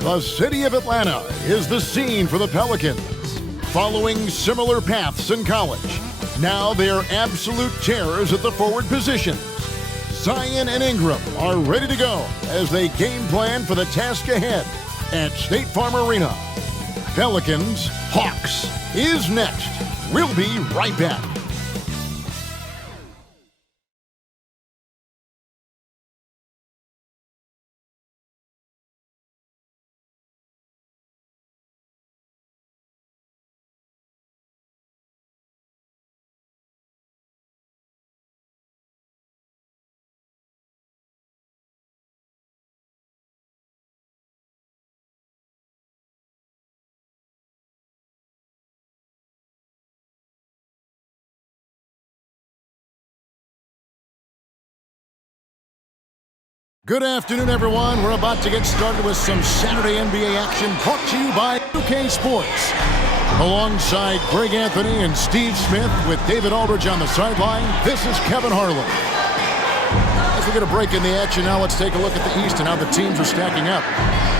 The city of Atlanta is the scene for the Pelicans. Following similar paths in college, now they are absolute terrors at the forward positions. Zion and Ingram are ready to go as they game plan for the task ahead at State Farm Arena. Pelicans Hawks is next. We'll be right back. Good afternoon, everyone. We're about to get started with some Saturday NBA action brought to you by UK Sports. Alongside Greg Anthony and Steve Smith with David Aldridge on the sideline, this is Kevin Harlan. As we get a break in the action now, let's take a look at the East and how the teams are stacking up.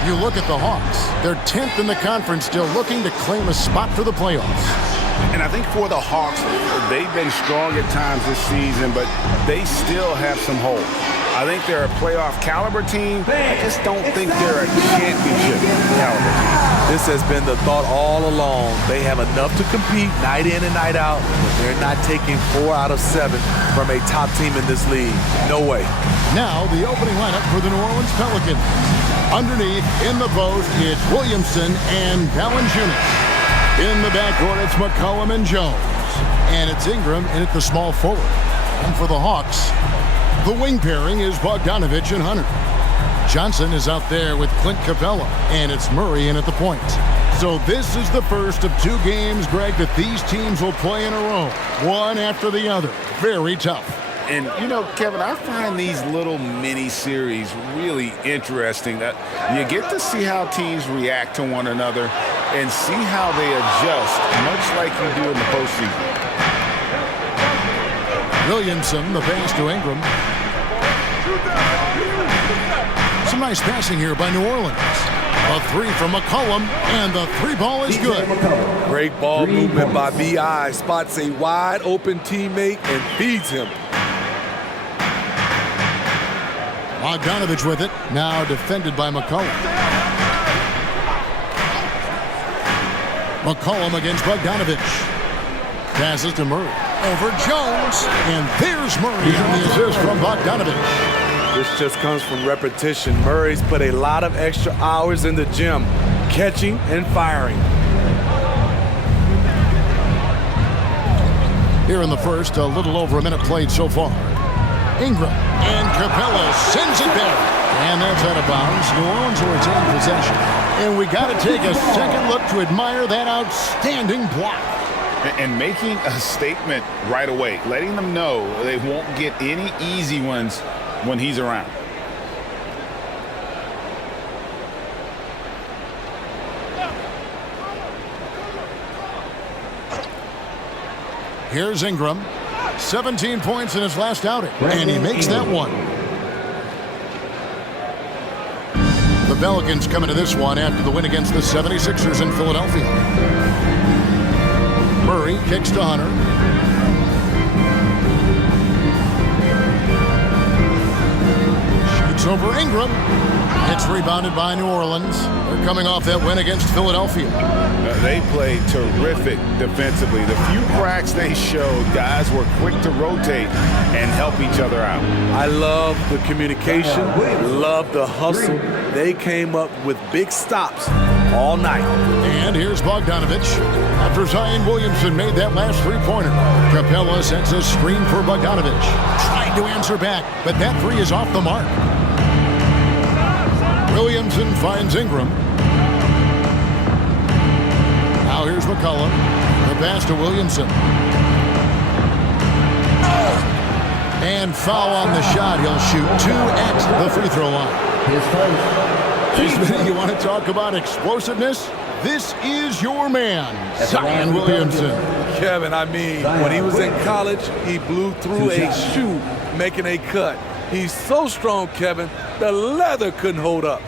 You look at the Hawks. They're 10th in the conference, still looking to claim a spot for the playoffs. And I think for the Hawks, they've been strong at times this season, but they still have some holes. I think they're a playoff caliber team. I just don't think they're a championship caliber team. This has been the thought all along. They have enough to compete night in and night out, but they're not taking 4 out of 7 from a top team in this league. No way. Now the opening lineup for the New Orleans Pelicans. Underneath, in the post, it's Williamson and Valanciunas. In the backcourt, it's McCollum and Jones. And it's Ingram in at the small forward. And for the Hawks, the wing pairing is Bogdanovich and Hunter. Johnson is out there with Clint Capella, and it's Murray in at the point. So this is the first of 2 games, Greg, that these teams will play in a row, one after the other. Very tough. And, you know, Kevin, I find these little mini-series really interesting. That you get to see how teams react to one another and see how they adjust, much like you do in the postseason. Williamson, the pass to Ingram. Some nice passing here by New Orleans. A 3 from McCollum, and the 3 ball is good. Great ball movement by B.I. Spots a wide open teammate and feeds him. Bogdanovich with it, now defended by McCollum. McCollum against Bogdanovich. Passes to Murray. Over Jones, and there's Murray on the assist from Bogdanovich. This just comes from repetition. Murray's put a lot of extra hours in the gym, catching and firing. Here in the first, a little over a minute played so far. Ingram, and Capella sends it back. And that's out of bounds. New Orleans will retain possession. And we got to take a second look to admire that outstanding block. And making a statement right away, letting them know they won't get any easy ones when he's around. Here's Ingram. 17 points in his last outing, and he makes that one. The Pelicans come into this one after the win against the 76ers in Philadelphia. Murray kicks to Hunter. Shoots over Ingram. It's rebounded by New Orleans. They're coming off that win against Philadelphia. They played terrific defensively. The few cracks they showed, guys were quick to rotate and help each other out. I love the communication, love the hustle. They came up with big stops all night. And here's Bogdanovich. After Zion Williamson made that last 3-pointer, Capella sends a screen for Bogdanovich. Tried to answer back, but that 3 is off the mark. Williamson finds Ingram. Now here's McCollum. The pass to Williamson. And foul on the shot. He'll shoot 2 at the free throw line. You want to talk about explosiveness? This is your man, Zion Williamson. Kevin, I mean, when he was in college, he blew through a shoe making a cut. He's so strong, Kevin, the leather couldn't hold up.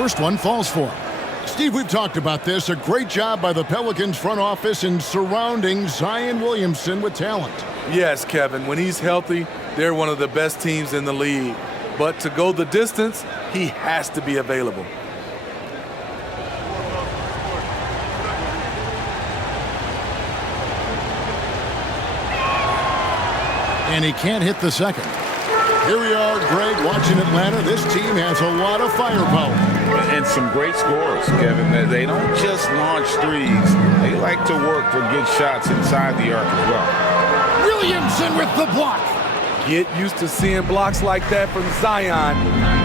first one falls for him. Steve, we've talked about this. A great job by the Pelicans front office in surrounding Zion Williamson with talent. Yes, Kevin. When he's healthy, they're one of the best teams in the league. But to go the distance, he has to be available. And he can't hit the second. Here we are, Greg, watching Atlanta. This team has a lot of firepower. And some great scores, Kevin. They don't just launch threes. They like to work for good shots inside the arc as well. Williamson with the block. Get used to seeing blocks like that from Zion.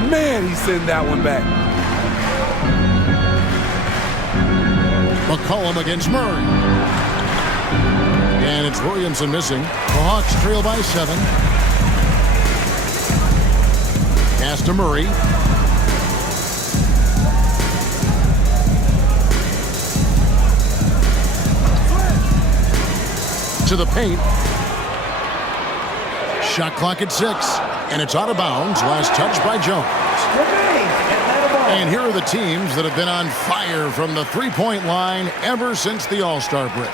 Man, he's sending that one back. McCollum against Murray. And it's Williamson missing. The Hawks trail by 7. Pass to Murray. To the paint. Shot clock at 6. And it's out of bounds. Last touch by Jones. And here are the teams that have been on fire from the three-point line ever since the All-Star break.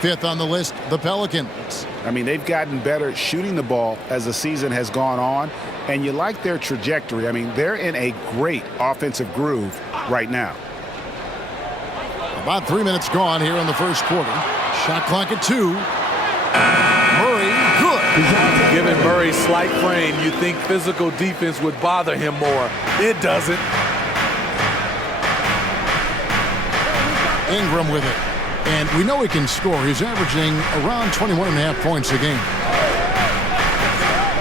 5th on the list, the Pelicans. I mean, they've gotten better at shooting the ball as the season has gone on, and you like their trajectory. I mean, they're in a great offensive groove right now. About 3 minutes gone here in the first quarter. Shot clock at 2. Murray, good. Given Murray's slight frame, you'd think physical defense would bother him more. It doesn't. Ingram with it. And we know he can score. He's averaging around 21.5 points a game.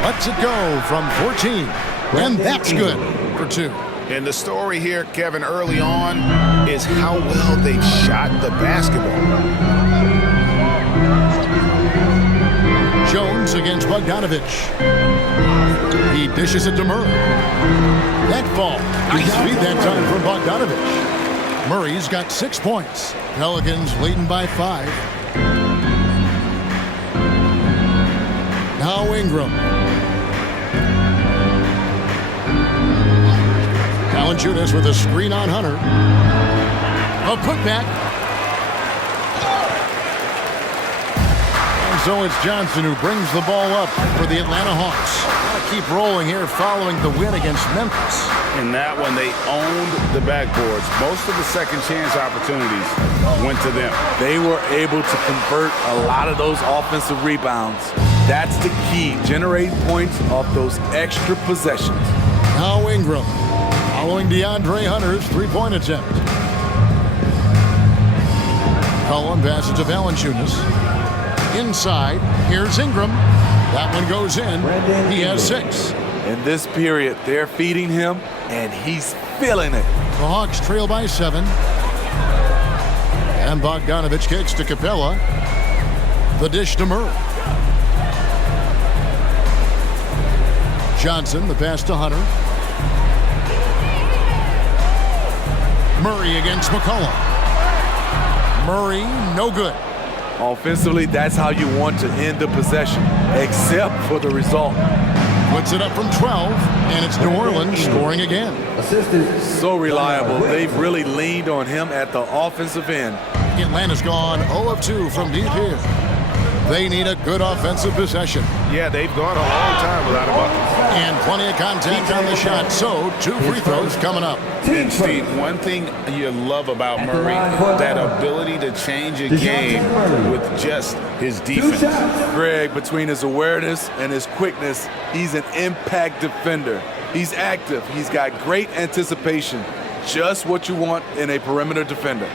Lets it go from 14. And that's good for 2. And the story here, Kevin, early on is how well they've shot the basketball. Jones against Bogdanovich. He dishes it to Murray. That ball. Nice feed that time from Bogdanovich. Murray's got 6 points. Pelicans leading by 5. Now Ingram. Valanciunas with a screen on Hunter. A putback. And so it's Johnson who brings the ball up for the Atlanta Hawks. Gotta keep rolling here following the win against Memphis. In that one, they owned the backboards. Most of the second chance opportunities went to them. They were able to convert a lot of those offensive rebounds. That's the key, generating points off those extra possessions. Now Ingram, following DeAndre Hunter's three-point attempt. Cullen passes to Valanciunas. Inside, here's Ingram. That one goes in. He has 6. In this period, they're feeding him, and he's feeling it. The Hawks trail by 7. And Bogdanovich kicks to Capella. The dish to Murray. Johnson, the pass to Hunter. Murray against McCollum. Murray, no good. Offensively, that's how you want to end the possession, except for the result. Puts it up from 12, and it's New Orleans scoring again. So reliable. They've really leaned on him at the offensive end. Atlanta's gone 0 of 2 from deep here. They need a good offensive possession. Yeah, they've gone a long time without a bucket. And plenty of contact on the shot, so 2 free throws coming up. And Steve, one thing you love about Murray, that ability to change a game with just his defense. Greg, between his awareness and his quickness, he's an impact defender. He's active. He's got great anticipation. Just what you want in a perimeter defender.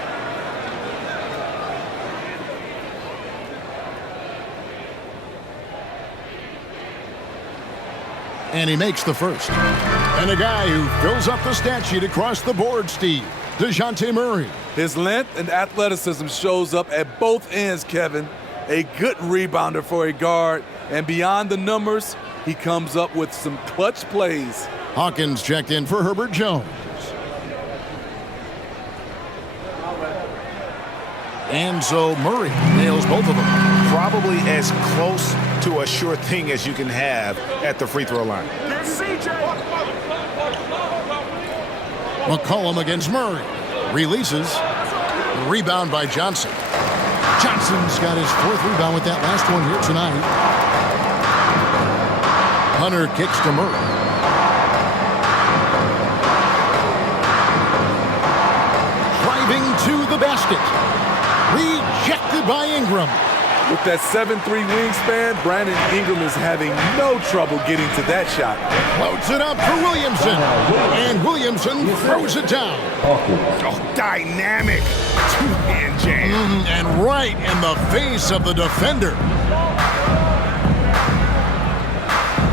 And he makes the first. And a guy who fills up the stat sheet across the board, Steve, DeJounte Murray. His length and athleticism shows up at both ends, Kevin. A good rebounder for a guard. And beyond the numbers, he comes up with some clutch plays. Hawkins checked in for Herbert Jones. And so Murray nails both of them. Probably as close to a sure thing as you can have at the free throw line. McCollum against Murray. Releases. Rebound by Johnson. Johnson's got his 4th rebound with that last one here tonight. Hunter kicks to Murray. Driving to the basket. Rejected by Ingram. With that 7'3" wingspan, Brandon Ingram is having no trouble getting to that shot. Floats it up for Williamson. And Williamson throws it down. Oh, dynamic two-hand jam. And right in the face of the defender.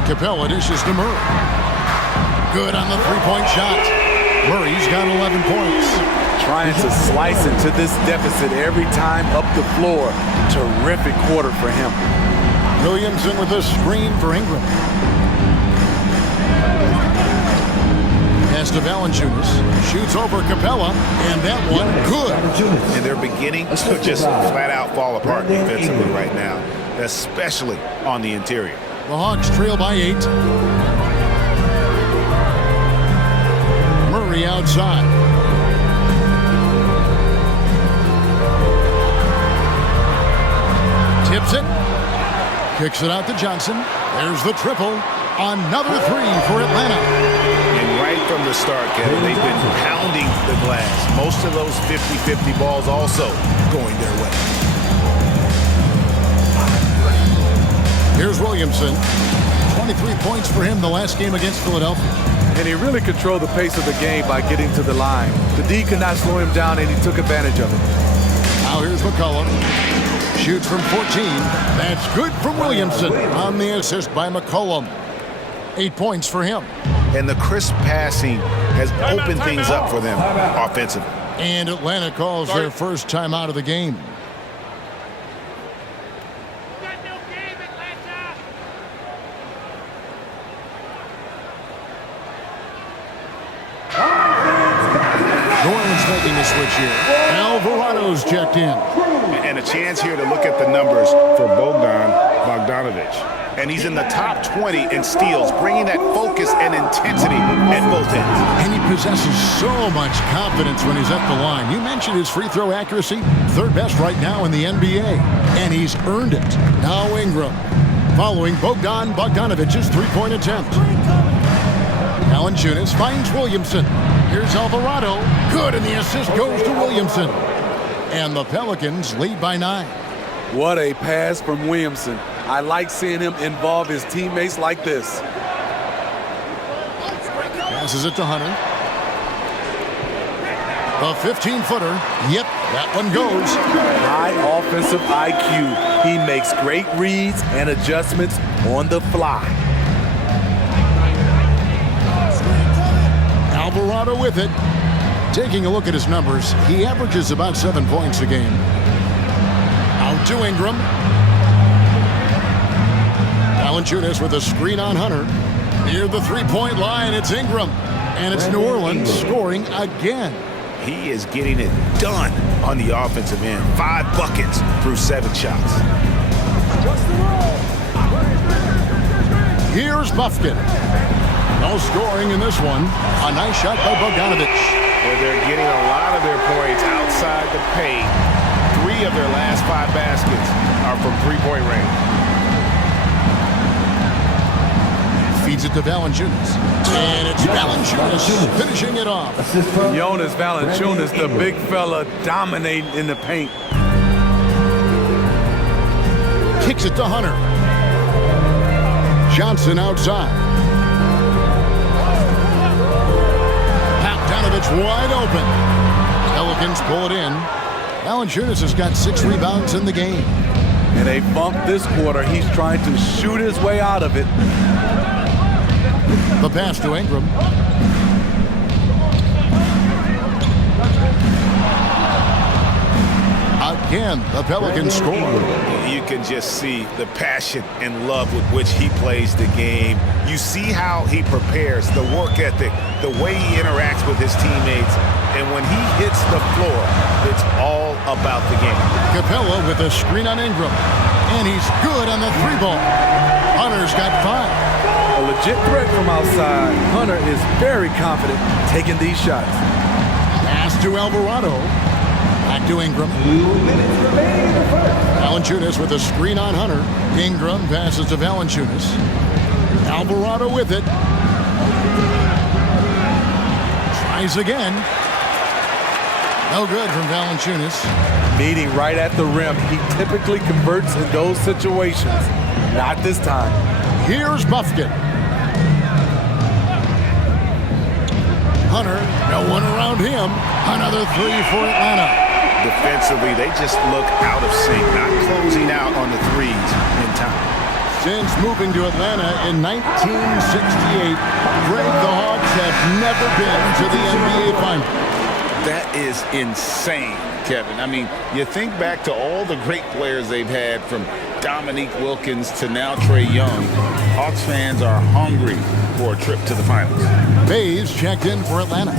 Capella dishes to Murray. Good on the three-point shot. Murray's got 11 points. Trying to slice into this deficit every time up the floor. Terrific quarter for him. Williamson with a screen for Ingram. Pass to Valanciunas. Shoots over Capella, and that one good. And they're beginning to just flat out fall apart defensively right now, especially on the interior. The Hawks trail by 8. Murray outside. Tips it. Kicks it out to Johnson. There's the triple. Another 3 for Atlanta. And right from the start, Kevin, they've been pounding the glass. Most of those 50-50 balls also going their way. Here's Williamson. 23 points for him the last game against Philadelphia. And he really controlled the pace of the game by getting to the line. The D could not slow him down, and he took advantage of it. Now here's McCollum. Shoots from 14. That's good from Williamson on the assist by McCollum. 8 points for him. And the crisp passing has opened things up for them offensively. And Atlanta calls their first time out of the game. New Orleans making a switch here. Alvarado's checked in. And a chance here to look at the numbers for Bogdanovich. And he's in the top 20 in steals, bringing that focus and intensity at both ends. And he possesses so much confidence when he's at the line. You mentioned his free throw accuracy, 3rd best right now in the NBA. And he's earned it. Now Ingram, following Bogdanovich's three-point attempt. Valanciunas finds Williamson. Here's Alvarado. Good, and the assist goes to Williamson. And the Pelicans lead by 9. What a pass from Williamson. I like seeing him involve his teammates like this. Passes it to Hunter. The 15-footer. Yep, that one goes. High offensive IQ. He makes great reads and adjustments on the fly. Alvarado with it. Taking a look at his numbers, he averages about 7 points a game. Out to Ingram. Valanciunas with a screen on Hunter. Near the three-point line, it's Ingram. And it's New Orleans scoring again. He is getting it done on the offensive end. 5 buckets through 7 shots. Here's Buffkin. No scoring in this one. A nice shot by Bogdanovich. Where they're getting a lot of their points outside the paint. 3 of their last 5 baskets are from three-point range. Feeds it to Valanciunas. And it's Valanciunas finishing it off. Jonas Valanciunas, the big fella, dominating in the paint. Kicks it to Hunter. Johnson outside. Bogdanovich wide open. Pelicans pull it in. Valanciunas has got 6 rebounds in the game. In a bump this quarter, he's trying to shoot his way out of it. The pass to Ingram. Again, the Pelicans score. You can just see the passion and love with which he plays the game. You see how he prepares, the work ethic, the way he interacts with his teammates. And when he hits the floor, it's all about the game. Capella with a screen on Ingram. And he's good on the 3 ball. Hunter's got 5. A legit threat from outside. Hunter is very confident taking these shots. Pass to Alvarado. Back to Ingram. 2 minutes remaining in the first. Valanciunas with a screen on Hunter. Ingram passes to Valanciunas. Alvarado with it. Tries again. No good from Valanciunas. Meeting right at the rim. He typically converts in those situations. Not this time. Here's Buffkin. Hunter, no one around him. Another three for Atlanta. Defensively, they just look out of sync, not closing out on the threes in time. Since moving to Atlanta in 1968, Greg, the Hawks have never been to the NBA Finals. That is insane, Kevin. I mean, you think back to all the great players they've had, from Dominique Wilkins to now Trae Young. Hawks fans are hungry for a trip to the finals. Bays checked in for Atlanta.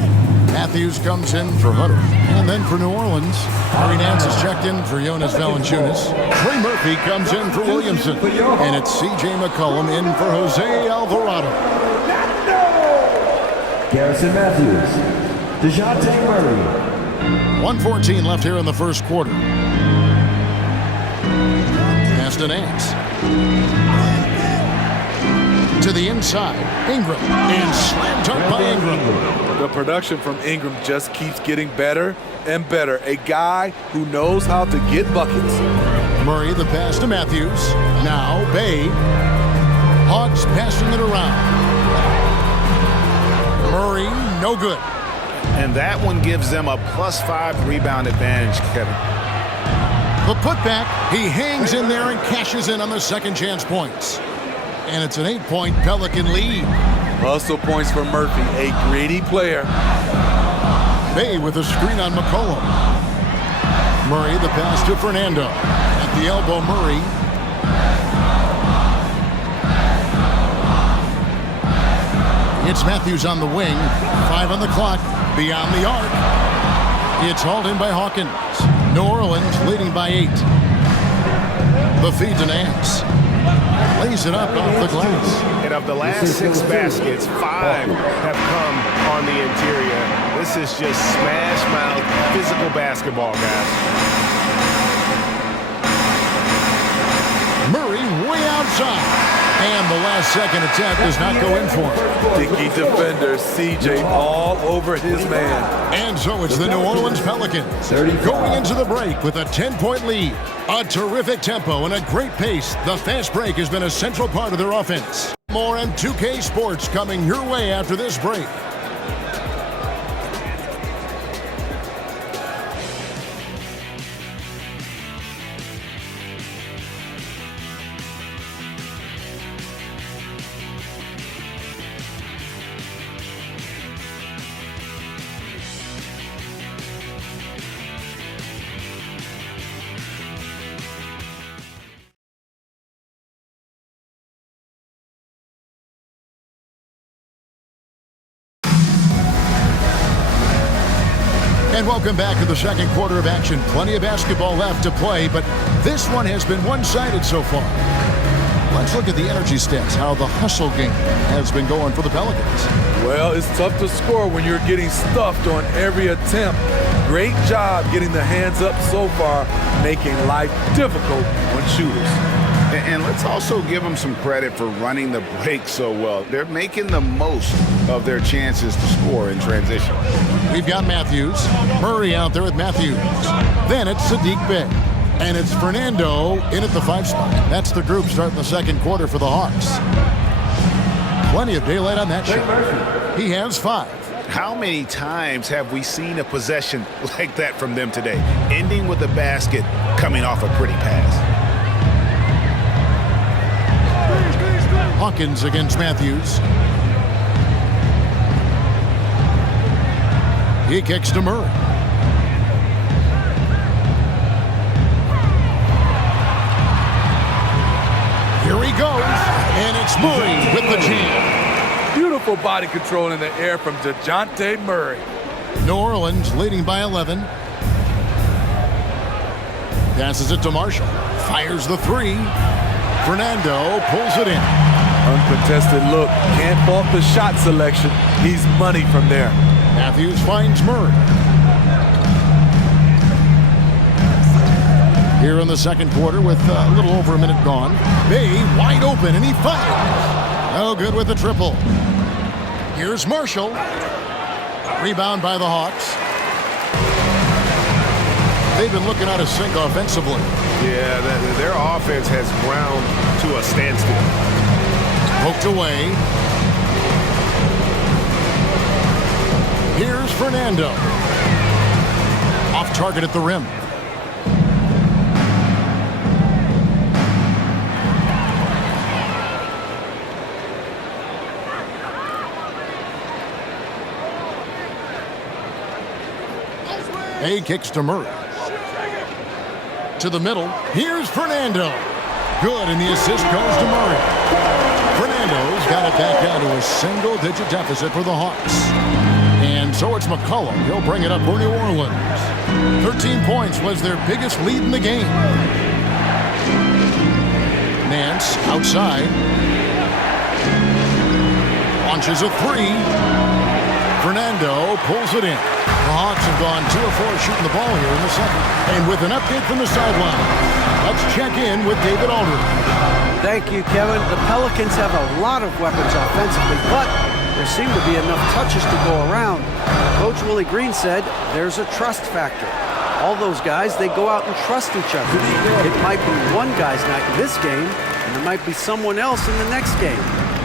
Matthews comes in for Hunter. And then for New Orleans, Harry Nance is checked in for Jonas Valanciunas. Trey Murphy comes in for Williamson. And it's C.J. McCollum in for Jose Alvarado. Garrison Matthews. DeJounte Murray. 1:14 left here in the first quarter. Pass to Nance. To the inside. Ingram. And slam dunk by Ingram. The production from Ingram just keeps getting better and better. A guy who knows how to get buckets. Murray the pass to Matthews. Now Bay. Hawks passing it around. Murray, no good. And that one gives them a +5 rebound advantage, Kevin. The putback, he hangs in there and cashes in on the second chance points. And it's an 8-point Pelican lead. Hustle points for Murphy, a greedy player. Bay with a screen on McCollum. Murray the pass to Fernando. At the elbow, Murray. It's Matthews on the wing. 5 on the clock. Beyond the arc. It's hauled in by Hawkins. New Orleans leading by 8. The feed to Nance. Lays it up off the glass. And of the last 6 baskets, 5 have come on the interior. This is just smash mouth physical basketball, guys. Murray way outside. And the last second attempt does not go in for him. Dickey defender, CJ all over his man. And so it's the New Orleans Pelicans going into the break with a 10-point lead. A terrific tempo and a great pace. The fast break has been a central part of their offense. More on 2K Sports coming your way after this break. And welcome back to the second quarter of action. Plenty of basketball left to play, but this one has been one-sided so far. Let's look at the energy stats, how the hustle game has been going for the Pelicans. Well, it's tough to score when you're getting stuffed on every attempt. Great job getting the hands up so far, making life difficult on shooters. And let's also give them some credit for running the break so well. They're making the most of their chances to score in transition. We've got Matthews. Murray out there with Matthews. Then it's Sadiq Bey. And it's Fernando in at the 5 spot. That's the group starting the second quarter for the Hawks. Plenty of daylight on that shot. He has 5. How many times have we seen a possession like that from them today? Ending with a basket, coming off a pretty pass. Hawkins against Matthews. He kicks to Murray. Here he goes, and it's Murray with the jam. Beautiful body control in the air from DeJounte Murray. New Orleans leading by 11. Passes it to Marshall. Fires the 3. Fernando pulls it in. Uncontested look. Can't fault the shot selection. He's money from there. Matthews finds Murray. Here in the second quarter with a little over a minute gone. Bay wide open, and he fires. No good with the triple. Here's Marshall. Rebound by the Hawks. They've been looking out of sync offensively. Yeah, their offense has ground to a standstill. Poked away. Here's Fernando. Off target at the rim. A kicks to Murray. To the middle. Here's Fernando. Good, and the assist goes to Murray. Fernando's got it back down to a single-digit deficit for the Hawks. And so it's McCollum. He'll bring it up for New Orleans. 13 points was their biggest lead in the game. Nance outside. Launches a three. Fernando pulls it in. The Hawks have gone 2 of 4 shooting the ball here in the second. And with an update from the sideline, let's check in with David Aldridge. Thank you, Kevin. The Pelicans have a lot of weapons offensively, but there seem to be enough touches to go around. Coach Willie Green said there's a trust factor. All those guys, they go out and trust each other. It might be one guy's night in this game, and there might be someone else in the next game.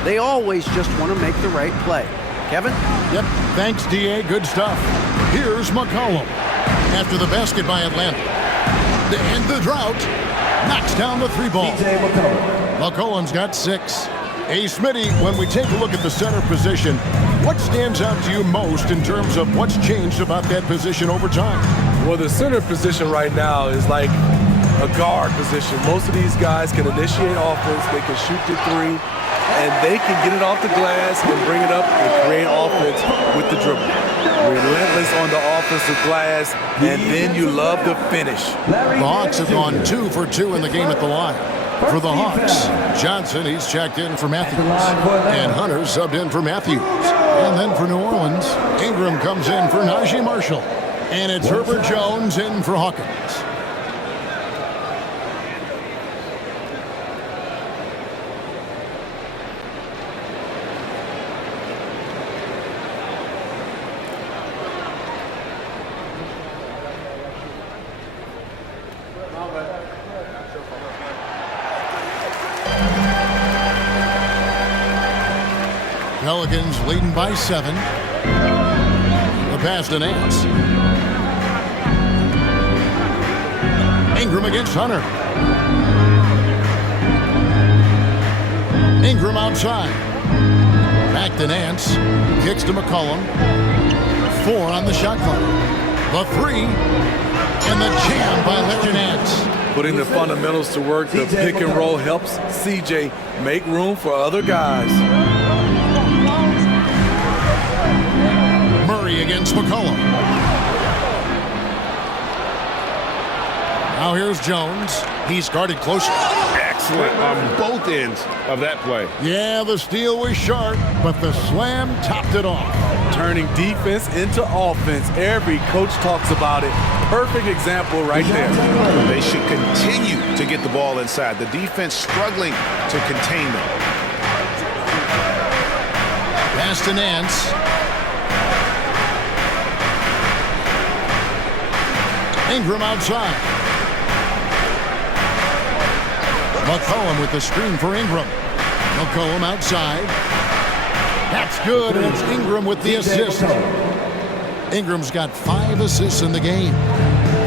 They always just want to make the right play. Kevin? Yep, thanks, D.A. Good stuff. Here's McCollum. After the basket by Atlanta. To end the drought, knocks down the 3-ball. McCollum's got 6. Hey, Smitty, when we take a look at the center position, what stands out to you most in terms of what's changed about that position over time? Well, the center position right now is like a guard position. Most of these guys can initiate offense, they can shoot the three, and they can get it off the glass and bring it up and create offense with the dribble. Relentless on the offensive glass, and then you love the finish. The Hawks have gone 2 for 2 in the game at the line. For the Hawks, Johnson, he's checked in for Matthews. And Hunter subbed in for Matthews. And then for New Orleans, Ingram comes in for Najee Marshall. And it's Herbert Jones in for Hawkins. Pelicans leading by 7. The pass to Nance. Ingram against Hunter. Ingram outside. Back to Nance. Kicks to McCollum. 4 on the shot clock. The 3. And the jam by Larry Nance. Putting the fundamentals to work, the pick and roll helps CJ make room for other guys. Murray against McCollum. Now here's Jones. He's guarded closely. Excellent on both ends of that play. Yeah, the steal was sharp, but the slam topped it off. Turning defense into offense. Every coach talks about it. Perfect example right there. They should continue to get the ball inside. The defense struggling to contain them. Pass to Nance. Ingram outside. McCollum with the screen for Ingram. McCollum outside. That's good, and it's Ingram with the assist. Ingram's got 5 assists in the game.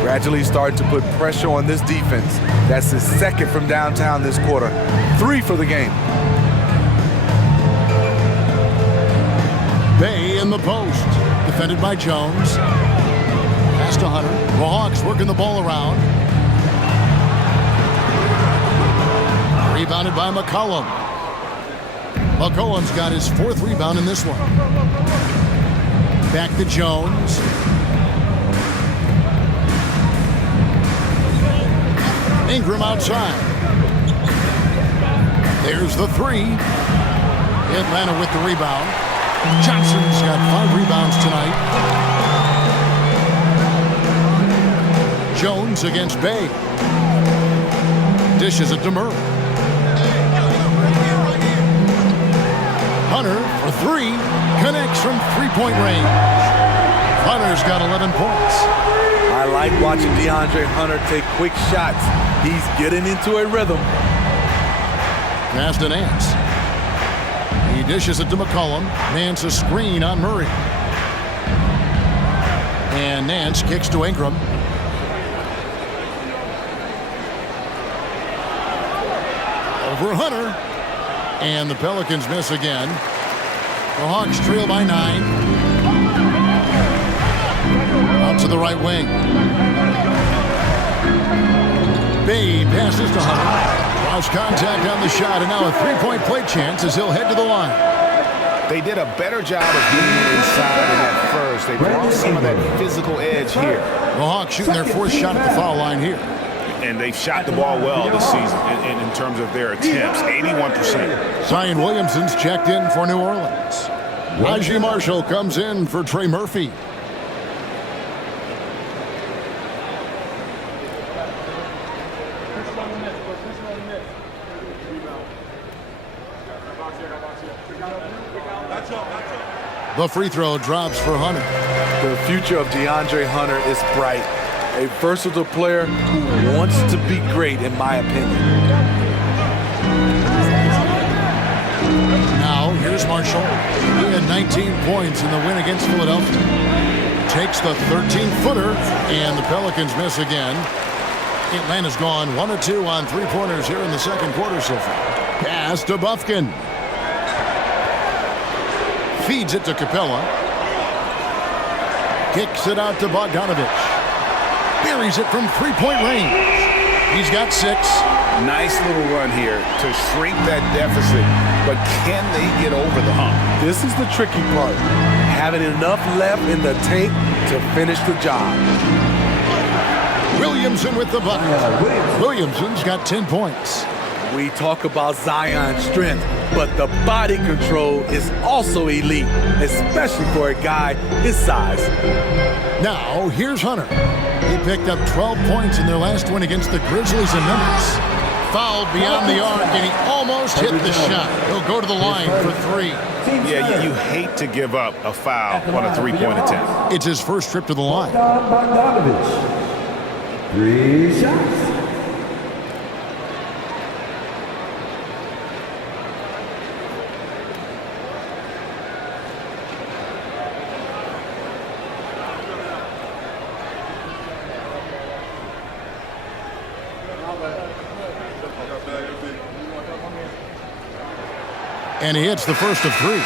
Gradually starting to put pressure on this defense. That's his 2nd from downtown this quarter. 3 for the game. Bay in the post. Defended by Jones. Pass to Hunter. The Hawks working the ball around. Rebounded by McCollum. McCollum's got his 4th rebound in this one. Back to Jones. Ingram outside. There's the 3. Atlanta with the rebound. Johnson's got 5 rebounds tonight. Jones against Bay. Dishes it to Murray. Hunter for 3. Connects from three-point range. Hunter's got 11 points. I like watching DeAndre Hunter take quick shots. He's getting into a rhythm. Pass to Nance. He dishes it to McCollum. Nance a screen on Murray. And Nance kicks to Ingram. Over Hunter. And the Pelicans miss again. The Hawks trail by 9. Out to the right wing. Bay passes to Hunter. Lost contact on the shot, and now a three-point play chance as he'll head to the line. They did a better job of getting it inside in that first. They lost some of that physical edge here. The Hawks shooting their 4th shot at the foul line here. And they've shot the ball well this season in terms of their attempts, 81%. Zion Williamson's checked in for New Orleans. Najee Marshall comes in for Trey Murphy. The free throw drops for Hunter. The future of DeAndre Hunter is bright. A versatile player who wants to be great, in my opinion. Now, here's Marshall. He had 19 points in the win against Philadelphia. Takes the 13-footer, and the Pelicans miss again. Atlanta's gone 1 of 2 on three-pointers here in the second quarter so far. Pass to Bufkin. Feeds it to Capella. Kicks it out to Bogdanovich. Buries it from three-point range. He's got 6. Nice little run here to shrink that deficit, but can they get over the hump? This is the tricky part. Having enough left in the tank to finish the job. Williamson with the bucket. Williamson's got 10 points. We talk about Zion's strength, but the body control is also elite, especially for a guy his size. Now, here's Hunter. He picked up 12 points in their last win against the Grizzlies in Memphis. Fouled beyond the arc, and he almost hit the shot. He'll go to the line for 3. Yeah, you hate to give up a foul on a three-point attempt. It's his first trip to the line. Bogdanovich. 3 shots. And he hits the first of 3.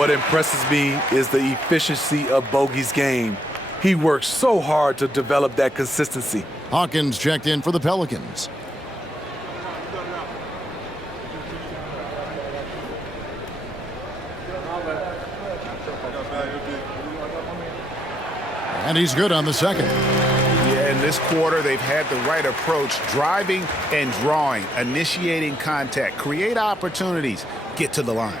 What impresses me is the efficiency of Bogey's game. He works so hard to develop that consistency. Hawkins checked in for the Pelicans. And he's good on the second. Yeah, in this quarter, they've had the right approach, driving and drawing, initiating contact, create opportunities, get to the line.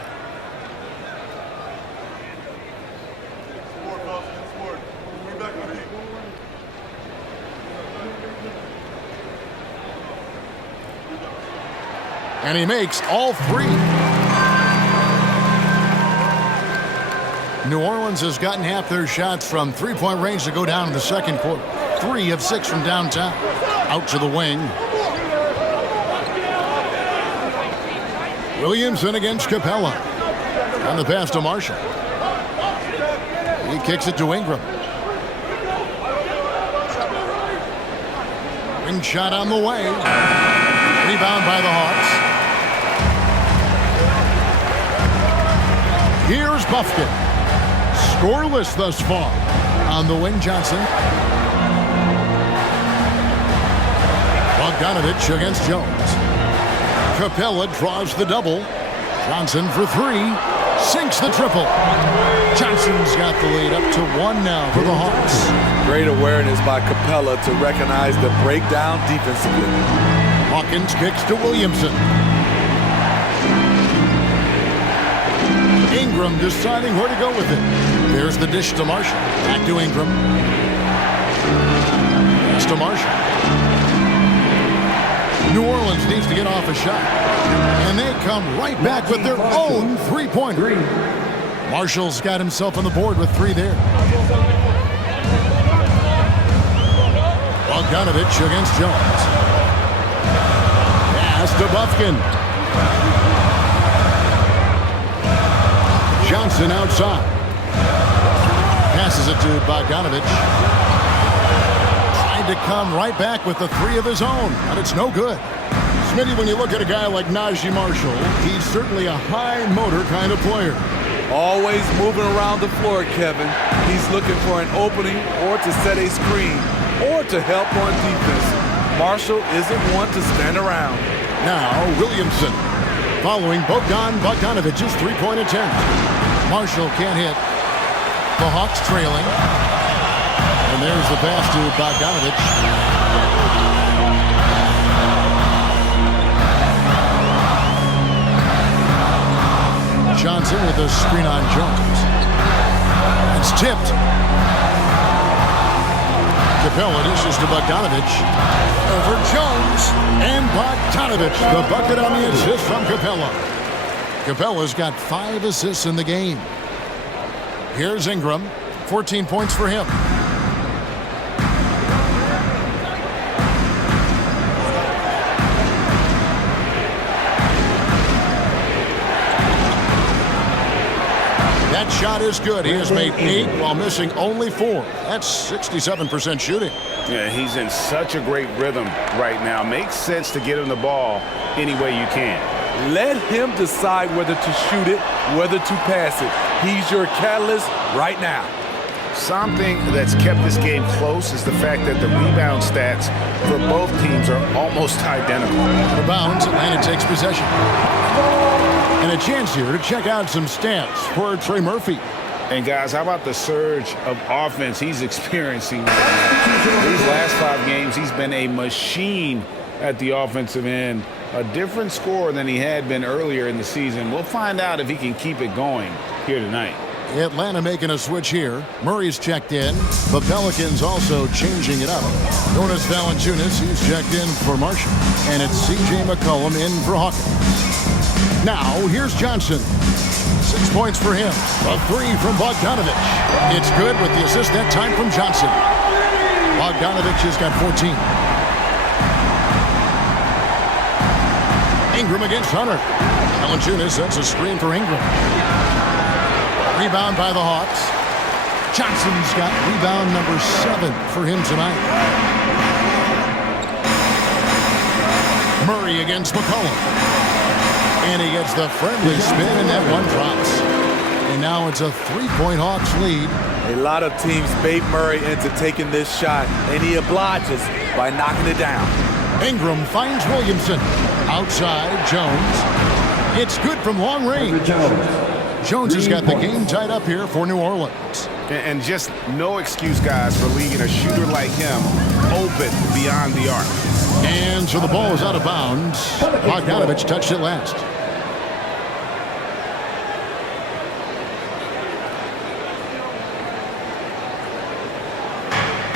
And he makes all 3. New Orleans has gotten half their shots from three-point range to go down in the second quarter. 3 of 6 from downtown. Out to the wing. Williamson against Capella. On the pass to Marshall. He kicks it to Ingram. Wing shot on the way. Rebound by the Hawks. Here's Bufkin. Scoreless thus far. On the wing, Johnson. Bogdanovich against Jones. Capella draws the double. Johnson for 3. Sinks the triple. Johnson's got the lead up to 1 now for the Hawks. Great awareness by Capella to recognize the breakdown defensively. Hawkins kicks to Williamson. Ingram deciding where to go with it. There's the dish to Marshall. Back to Ingram. Pass to Marshall. New Orleans needs to get off a shot. And they come right back with their own three-pointer. Marshall's got himself on the board with 3 there. Bogdanovich against Jones. Pass to Bufkin. Johnson outside. Passes it to Bogdanovich. Tried to come right back with the 3 of his own, but it's no good. Smitty, when you look at a guy like Najee Marshall, he's certainly a high-motor kind of player. Always moving around the floor, Kevin. He's looking for an opening or to set a screen or to help on defense. Marshall isn't one to stand around. Now Williamson following Bogdanovich's three-point attempt. Marshall can't hit. The Hawks trailing. And there's the pass to Bogdanovich. Johnson with a screen on Jones. It's tipped. Capella dishes to Bogdanovich. Over Jones. And Bogdanovich, the bucket on the assist from Capella. Capella's got 5 assists in the game. Here's Ingram. 14 points for him. That shot is good. He has made 8 while missing only 4. That's 67% shooting. Yeah, he's in such a great rhythm right now. Makes sense to get him the ball any way you can. Let him decide whether to shoot it, whether to pass it. He's your catalyst right now. Something that's kept this game close is the fact that the rebound stats for both teams are almost identical. The bounds, Atlanta takes possession. And a chance here to check out some stats for Trey Murphy. And guys, how about the surge of offense he's experiencing? These last 5 games, he's been a machine at the offensive end. A different scorer than he had been earlier in the season. We'll find out if he can keep it going here tonight. Atlanta making a switch here. Murray's checked in. The Pelicans also changing it up. Jonas Valanciunas, he's checked in for Marshall. And it's C.J. McCollum in for Hawkins. Now, here's Johnson. 6 points for him. A 3 from Bogdanovich. It's good with the assist that time from Johnson. Bogdanovich has got 14. Ingram against Hunter. Valanciunas sets a screen for Ingram. Rebound by the Hawks. Johnson's got rebound number 7 for him tonight. Murray against McCollum. And he gets the friendly spin, and that one drops. And now it's a 3-point Hawks lead. A lot of teams bait Murray into taking this shot, and he obliges by knocking it down. Ingram finds Williamson. Outside, Jones. It's good from long range. Jones has got the game tied up here for New Orleans. And just no excuse, guys, for leaving a shooter like him open beyond the arc. And so the ball is out of bounds. Bogdanovich touched it last.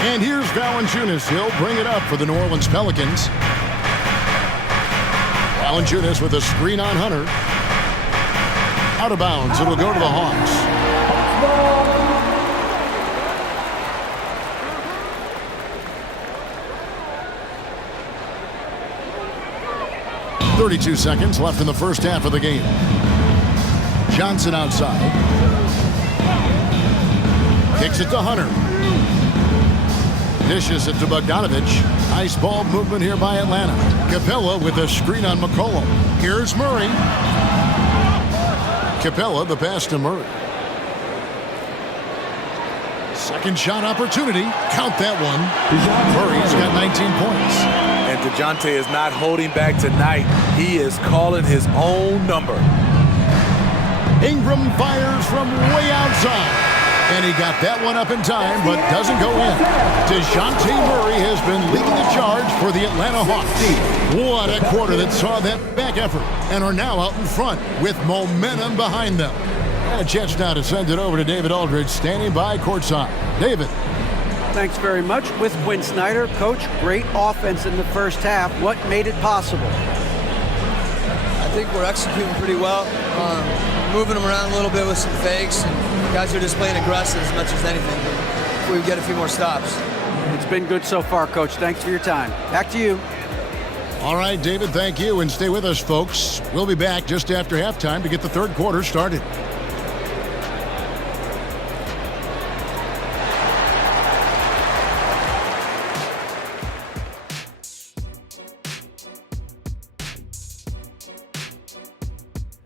And here's Valanciunas. He'll bring it up for the New Orleans Pelicans. Valanciunas with a screen on Hunter. Out of bounds. It'll go to the Hawks. 32 seconds left in the first half of the game. Johnson outside. Kicks it to Hunter. Dishes it to Bogdanovich. Nice ball movement here by Atlanta. Capella with a screen on McCollum. Here's Murray. Capella, the pass to Murray. Second shot opportunity. Count that one. Murray's got 19 points. And DeJounte is not holding back tonight. He is calling his own number. Ingram fires from way outside. And he got that one up in time, but doesn't go in. DeJounte Murray has been leading the charge for the Atlanta Hawks. What a quarter that saw that back effort and are now out in front with momentum behind them. And a chance now to send it over to David Aldridge, standing by courtside. David. Thanks very much. With Quinn Snyder, Coach, great offense in the first half. What made it possible? I think we're executing pretty well. Moving them around a little bit with some fakes. And guys are just playing aggressive as much as anything. If we get a few more stops. It's been good so far, Coach. Thanks for your time. Back to you. All right, David, thank you. And stay with us, folks. We'll be back just after halftime to get the third quarter started.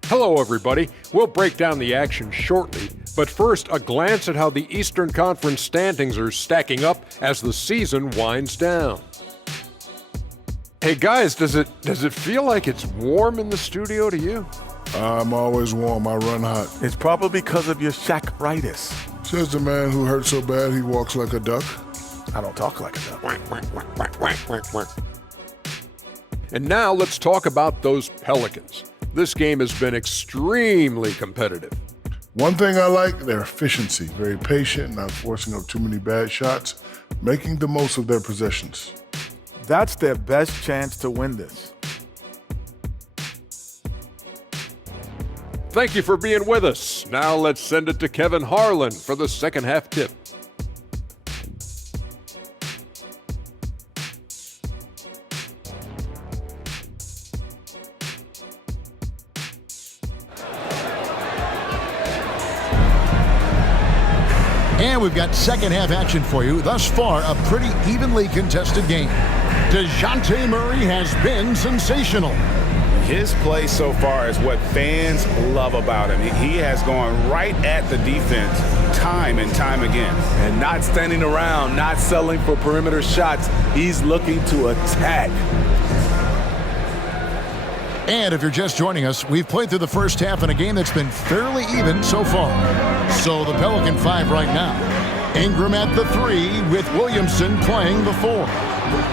Hello, everybody. We'll break down the action shortly, but first, a glance at how the Eastern Conference standings are stacking up as the season winds down. Hey, guys, does it feel like it's warm in the studio to you? I'm always warm. I run hot. It's probably because of your Shaq-ritis. Says the man who hurt so bad he walks like a duck. I don't talk like a duck. And now let's talk about those Pelicans. This game has been extremely competitive. One thing I like, their efficiency. Very patient, not forcing up too many bad shots, making the most of their possessions. That's their best chance to win this. Thank you for being with us. Now let's send it to Kevin Harlan for the second half tip. And we've got second half action for you. Thus far, a pretty evenly contested game. DeJounte Murray has been sensational. His play so far is what fans love about him. He has gone right at the defense time and time again. And not standing around, not settling for perimeter shots. He's looking to attack. And if you're just joining us, we've played through the first half in a game that's been fairly even so far. So the Pelican 5 right now. Ingram at the 3 with Williamson playing the 4.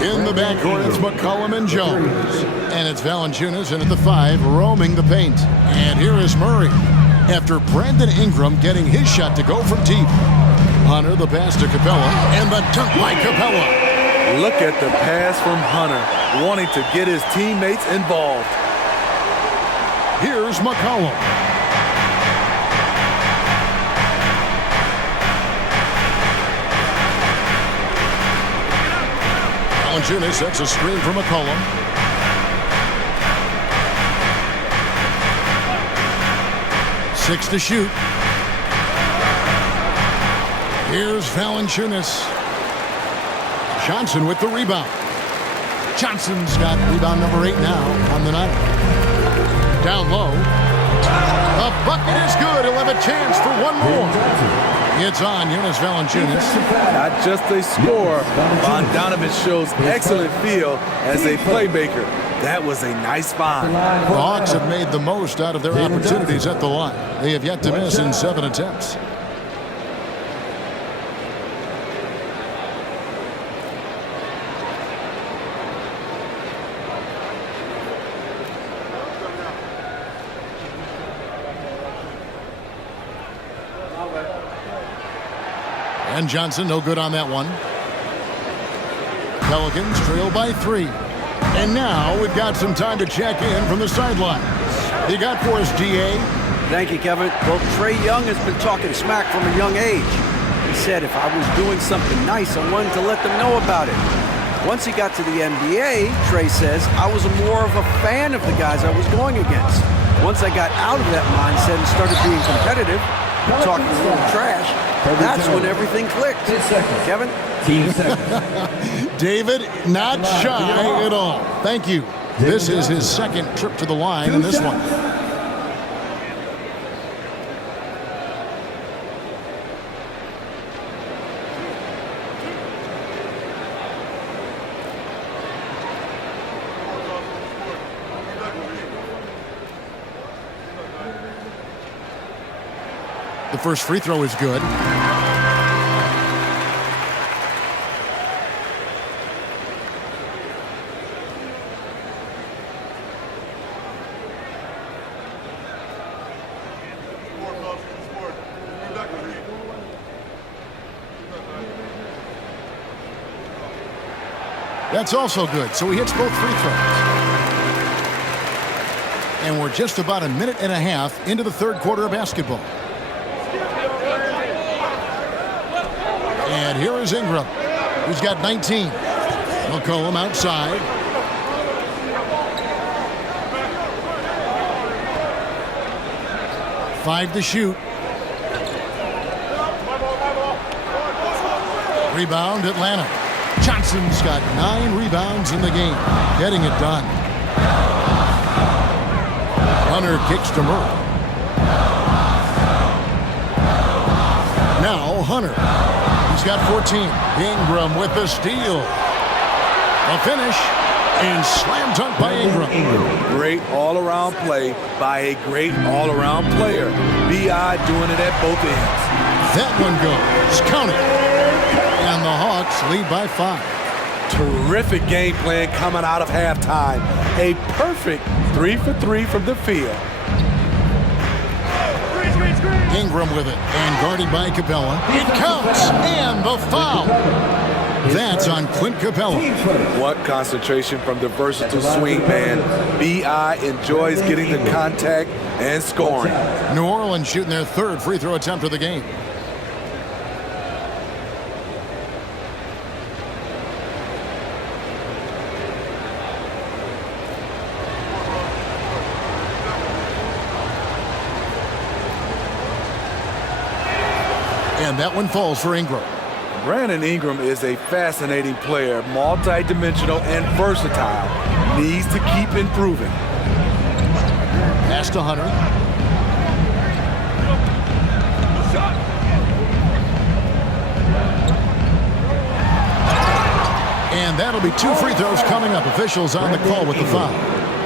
In the backcourt, it's McCollum and Jones. And it's Valanciunas in at the 5, roaming the paint. And here is Murray after Brandon Ingram getting his shot to go from deep. Hunter the pass to Capella, and the dunk by Capella. Look at the pass from Hunter, wanting to get his teammates involved. Here's McCollum. Valanciunas sets a screen for McCollum. Six to shoot. Here's Valanciunas. Johnson with the rebound. Johnson's got rebound number 8 now on the night. Down low. The bucket is good. He'll have a chance for one more. It's on Jonas Valanciunas. Not just a scorer, Bogdanovich shows excellent feel as a playmaker. That was a nice find. The Hawks have made the most out of their opportunities at the line. They have yet to miss in 7 attempts. And Johnson, no good on that one. Pelicans trail by 3. And now we've got some time to check in from the sidelines. You got for us, GA? Thank you, Kevin. Well, Trae Young has been talking smack from a young age. He said if I was doing something nice, I wanted to let them know about it. Once he got to the NBA, Trae says, I was more of a fan of the guys I was going against. Once I got out of that mindset and started being competitive, talking a little trash, that's when everything clicked. Kevin? David, not shy at all. Thank you. This is his second trip to the line in this one. The first free throw is good. That's also good, so he hits both free throws. And we're just about a minute and a half into the third quarter of basketball. And here is Ingram, who's got 19. McCollum outside. Five to shoot. Rebound, Atlanta. Johnson's got 9 rebounds in the game, getting it done. Hunter kicks to Murray. Now Hunter. He's got 14. Ingram with the steal. A finish and slam dunk by Ingram. Great all-around play by a great all-around player. B.I. doing it at both ends. That one goes. Count it. And the Hawks lead by 5. Terrific game plan coming out of halftime. A perfect 3 for 3 from the field. Ingram with it and guarded by Capella. It counts and the foul. That's on Clint Capella. What concentration from the versatile swing man. B.I. enjoys getting the contact and scoring. New Orleans shooting their 3rd free throw attempt of the game. And that one falls for Ingram. Brandon Ingram is a fascinating player, multi-dimensional and versatile. Needs to keep improving. Pass to Hunter. And that'll be 2 free throws coming up. Officials on the call with the foul.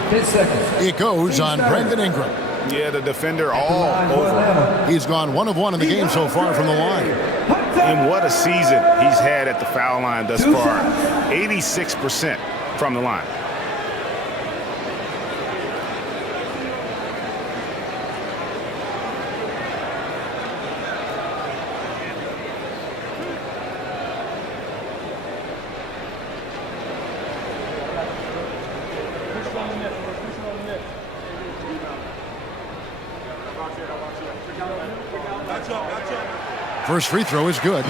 10 seconds. It goes on Brandon Ingram. Yeah, the defender all over. He's gone 1 of 1 in the game so far from the line. And what a season he's had at the foul line thus far. 86% from the line. First free throw is good.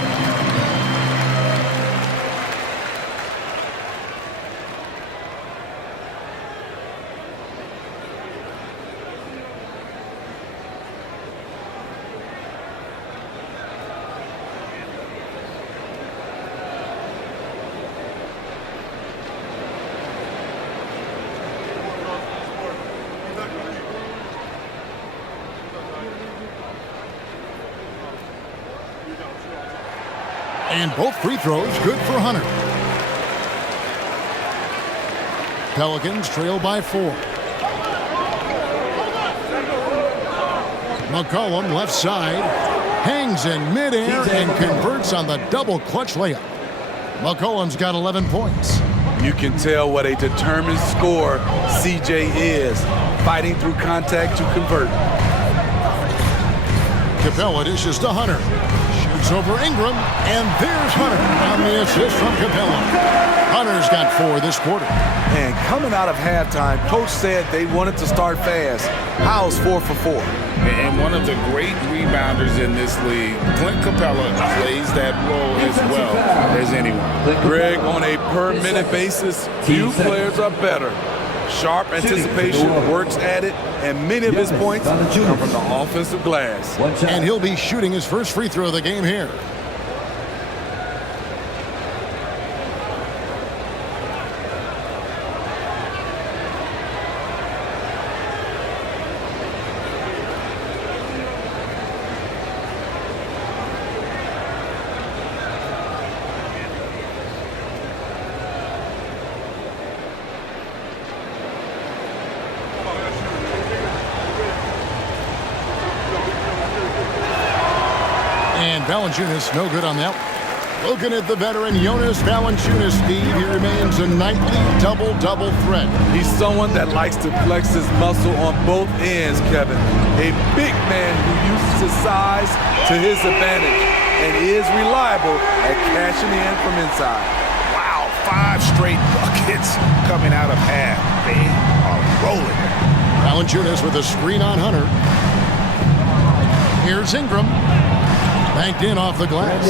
And both free throws good for Hunter. Pelicans trail by 4. McCollum left side. Hangs in midair and converts on the double clutch layup. McCollum's got 11 points. You can tell what a determined scorer CJ is. Fighting through contact to convert. Capella dishes to Hunter. Shoots over Ingram, and there's Hunter on the assist from Capella. Hunter's got 4 this quarter. And coming out of halftime, Coach said they wanted to start fast. How's 4 for 4? And one of the great rebounders in this league, Clint Capella, plays that role as well as anyone. Greg, on a per-minute basis, few players are better. Sharp anticipation, works at it, and many of his points come from the offensive glass. And he'll be shooting his first free throw of the game here. Valanciunas, no good on that. Looking at the veteran Jonas Valanciunas, Steve, he remains a nightly double-double threat. He's someone that likes to flex his muscle on both ends, Kevin. A big man who uses his size to his advantage and is reliable at cashing in from inside. Wow, 5 straight buckets coming out of half. They are rolling. Valanciunas with a screen on Hunter. Here's Ingram. Banked in off the glass.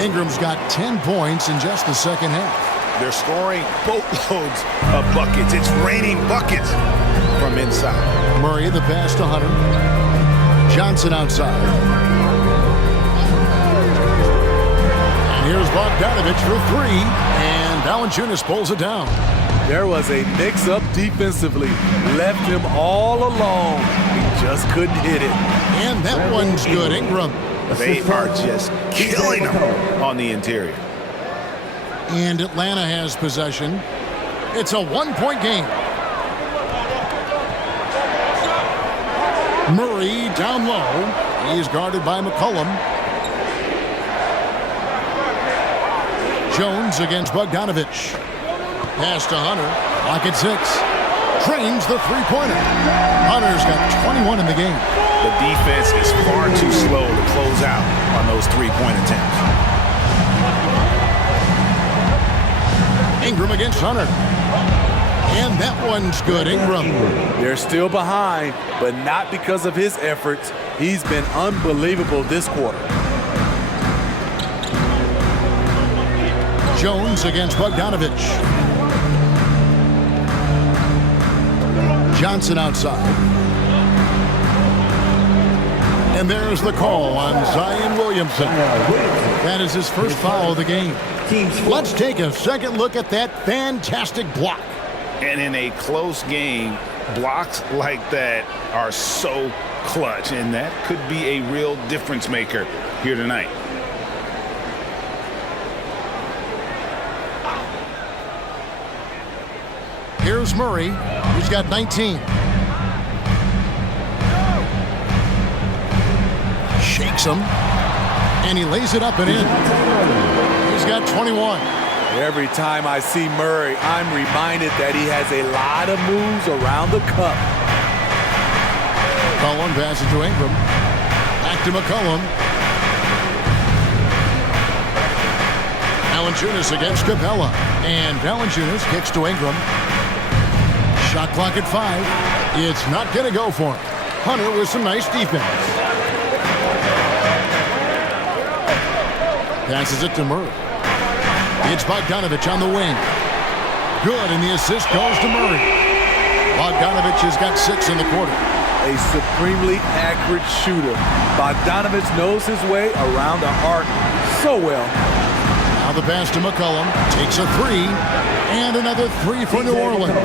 Ingram's got 10 points in just the second half. They're scoring boatloads of buckets. It's raining buckets from inside. Murray the pass to Hunter. Johnson outside. And here's Bogdanovich for 3. And Valanciunas pulls it down. There was a mix-up defensively. Left him all alone. He just couldn't hit it. And that one's good. Ingram. They are just killing them on the interior. And Atlanta has possession. It's a 1-point game. Murray down low. He's guarded by McCollum. Jones against Bogdanovich. Pass to Hunter. Lock at 6. Trains the three-pointer. Hunter's got 21 in the game. The defense is far too slow to close out on those three-point attempts. Ingram against Hunter. And that one's good. Ingram. They're still behind, but not because of his efforts. He's been unbelievable this quarter. Jones against Bogdanovich. Johnson outside. And there's the call on Zion Williamson. That is his first foul of the game. Let's take a second look at that fantastic block. And in a close game, blocks like that are so clutch, and that could be a real difference maker here tonight. Here's Murray. He's got 19. Shakes him, and he lays it up and in. He's got 21. Every time I see Murray, I'm reminded that he has a lot of moves around the cup. McCollum passes to Ingram. Back to McCollum. Valanciunas against Capella. And Valanciunas kicks to Ingram. Shot clock at 5. It's not going to go for him. Hunter with some nice defense. Passes it to Murray. It's Bogdanovich on the wing. Good, and the assist goes to Murray. Bogdanovich has got 6 in the quarter. A supremely accurate shooter. Bogdanovich knows his way around the arc so well. Now the pass to McCollum. Takes a 3. And another 3 for New Orleans.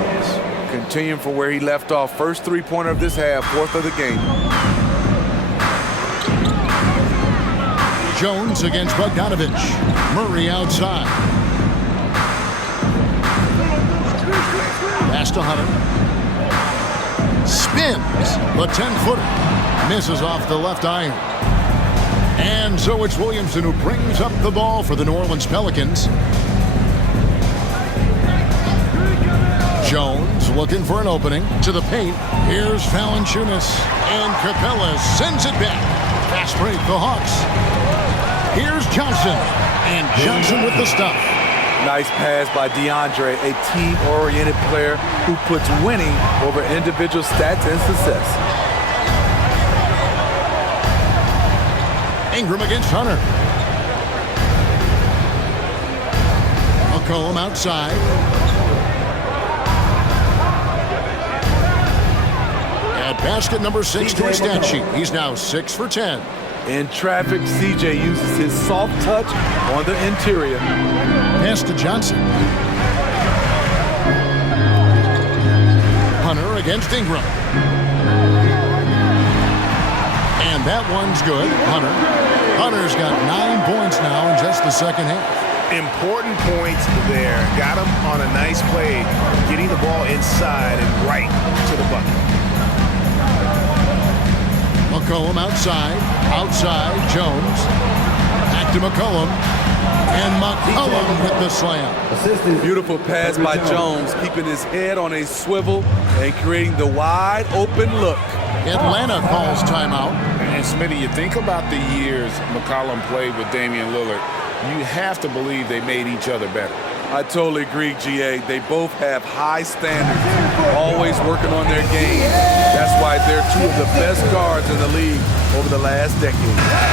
Continuing from where he left off. First three-pointer of this half, 4th of the game. Jones against Bogdanovich. Murray outside. Pass to Hunter. Spins. The 10-footer. Misses off the left iron. And so it's Williamson who brings up the ball for the New Orleans Pelicans. Jones looking for an opening to the paint. Here's Valanciunas. And Capella sends it back. Fast break, the Hawks. Here's Johnson. And Johnson with the stuff. Nice pass by DeAndre, a team-oriented player who puts winning over individual stats and success. Ingram against Hunter. McCollum outside. At basket number 6 to his stat sheet. He's now 6 for 10. In traffic, CJ uses his soft touch on the interior. Pass to Johnson. Hunter against Ingram. And that one's good. Hunter's got 9 points now in just the second half. Important points there. Got him on a nice play, getting the ball inside and right to the bucket. McCollum outside. Outside, Jones. Back to McCollum. And McCollum with the slam. Beautiful pass by Jones, keeping his head on a swivel and creating the wide open look. Atlanta calls timeout. And Smitty, you think about the years McCollum played with Damian Lillard, you have to believe they made each other better. I totally agree, GA. They both have high standards, always working on their game. That's why they're two of the best guards in the league over the last decade.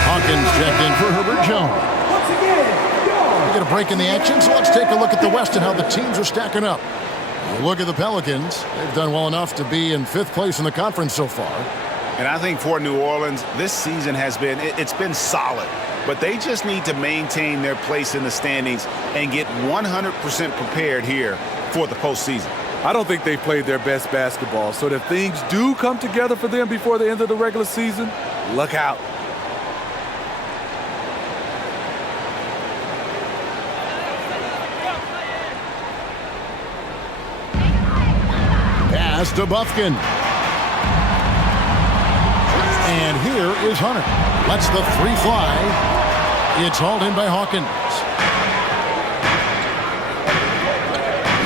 Hawkins checked in for Herbert Jones. We get a break in the action, so let's take a look at the West and how the teams are stacking up. Look at the Pelicans. They've done well enough to be in 5th place in the conference so far. And I think for New Orleans, this season has been, it's been solid. But they just need to maintain their place in the standings and get 100% prepared here for the postseason. I don't think they've played their best basketball, so if things do come together for them before the end of the regular season, look out. Pass to Buffkin. And here is Hunter. Lets the 3 fly. It's hauled in by Hawkins.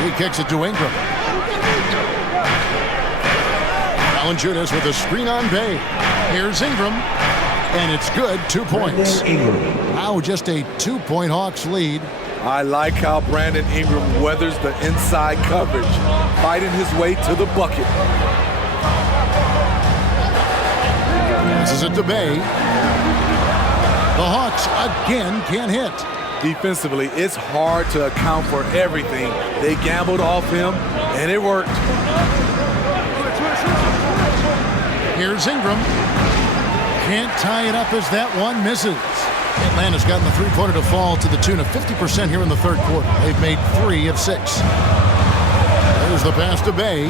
He kicks it to Ingram. Valanciunas with a screen on Bay. Here's Ingram. And it's good, 2 points. Now just a 2-point Hawks lead. I like how Brandon Ingram weathers the inside coverage, fighting his way to the bucket. Passes it to Bay. The Hawks again can't hit. Defensively, it's hard to account for everything. They gambled off him, and it worked. Here's Ingram. Can't tie it up as that one misses. Atlanta's gotten the three-pointer to fall to the tune of 50% here in the third quarter. They've made 3 of 6. There's the pass to Bay.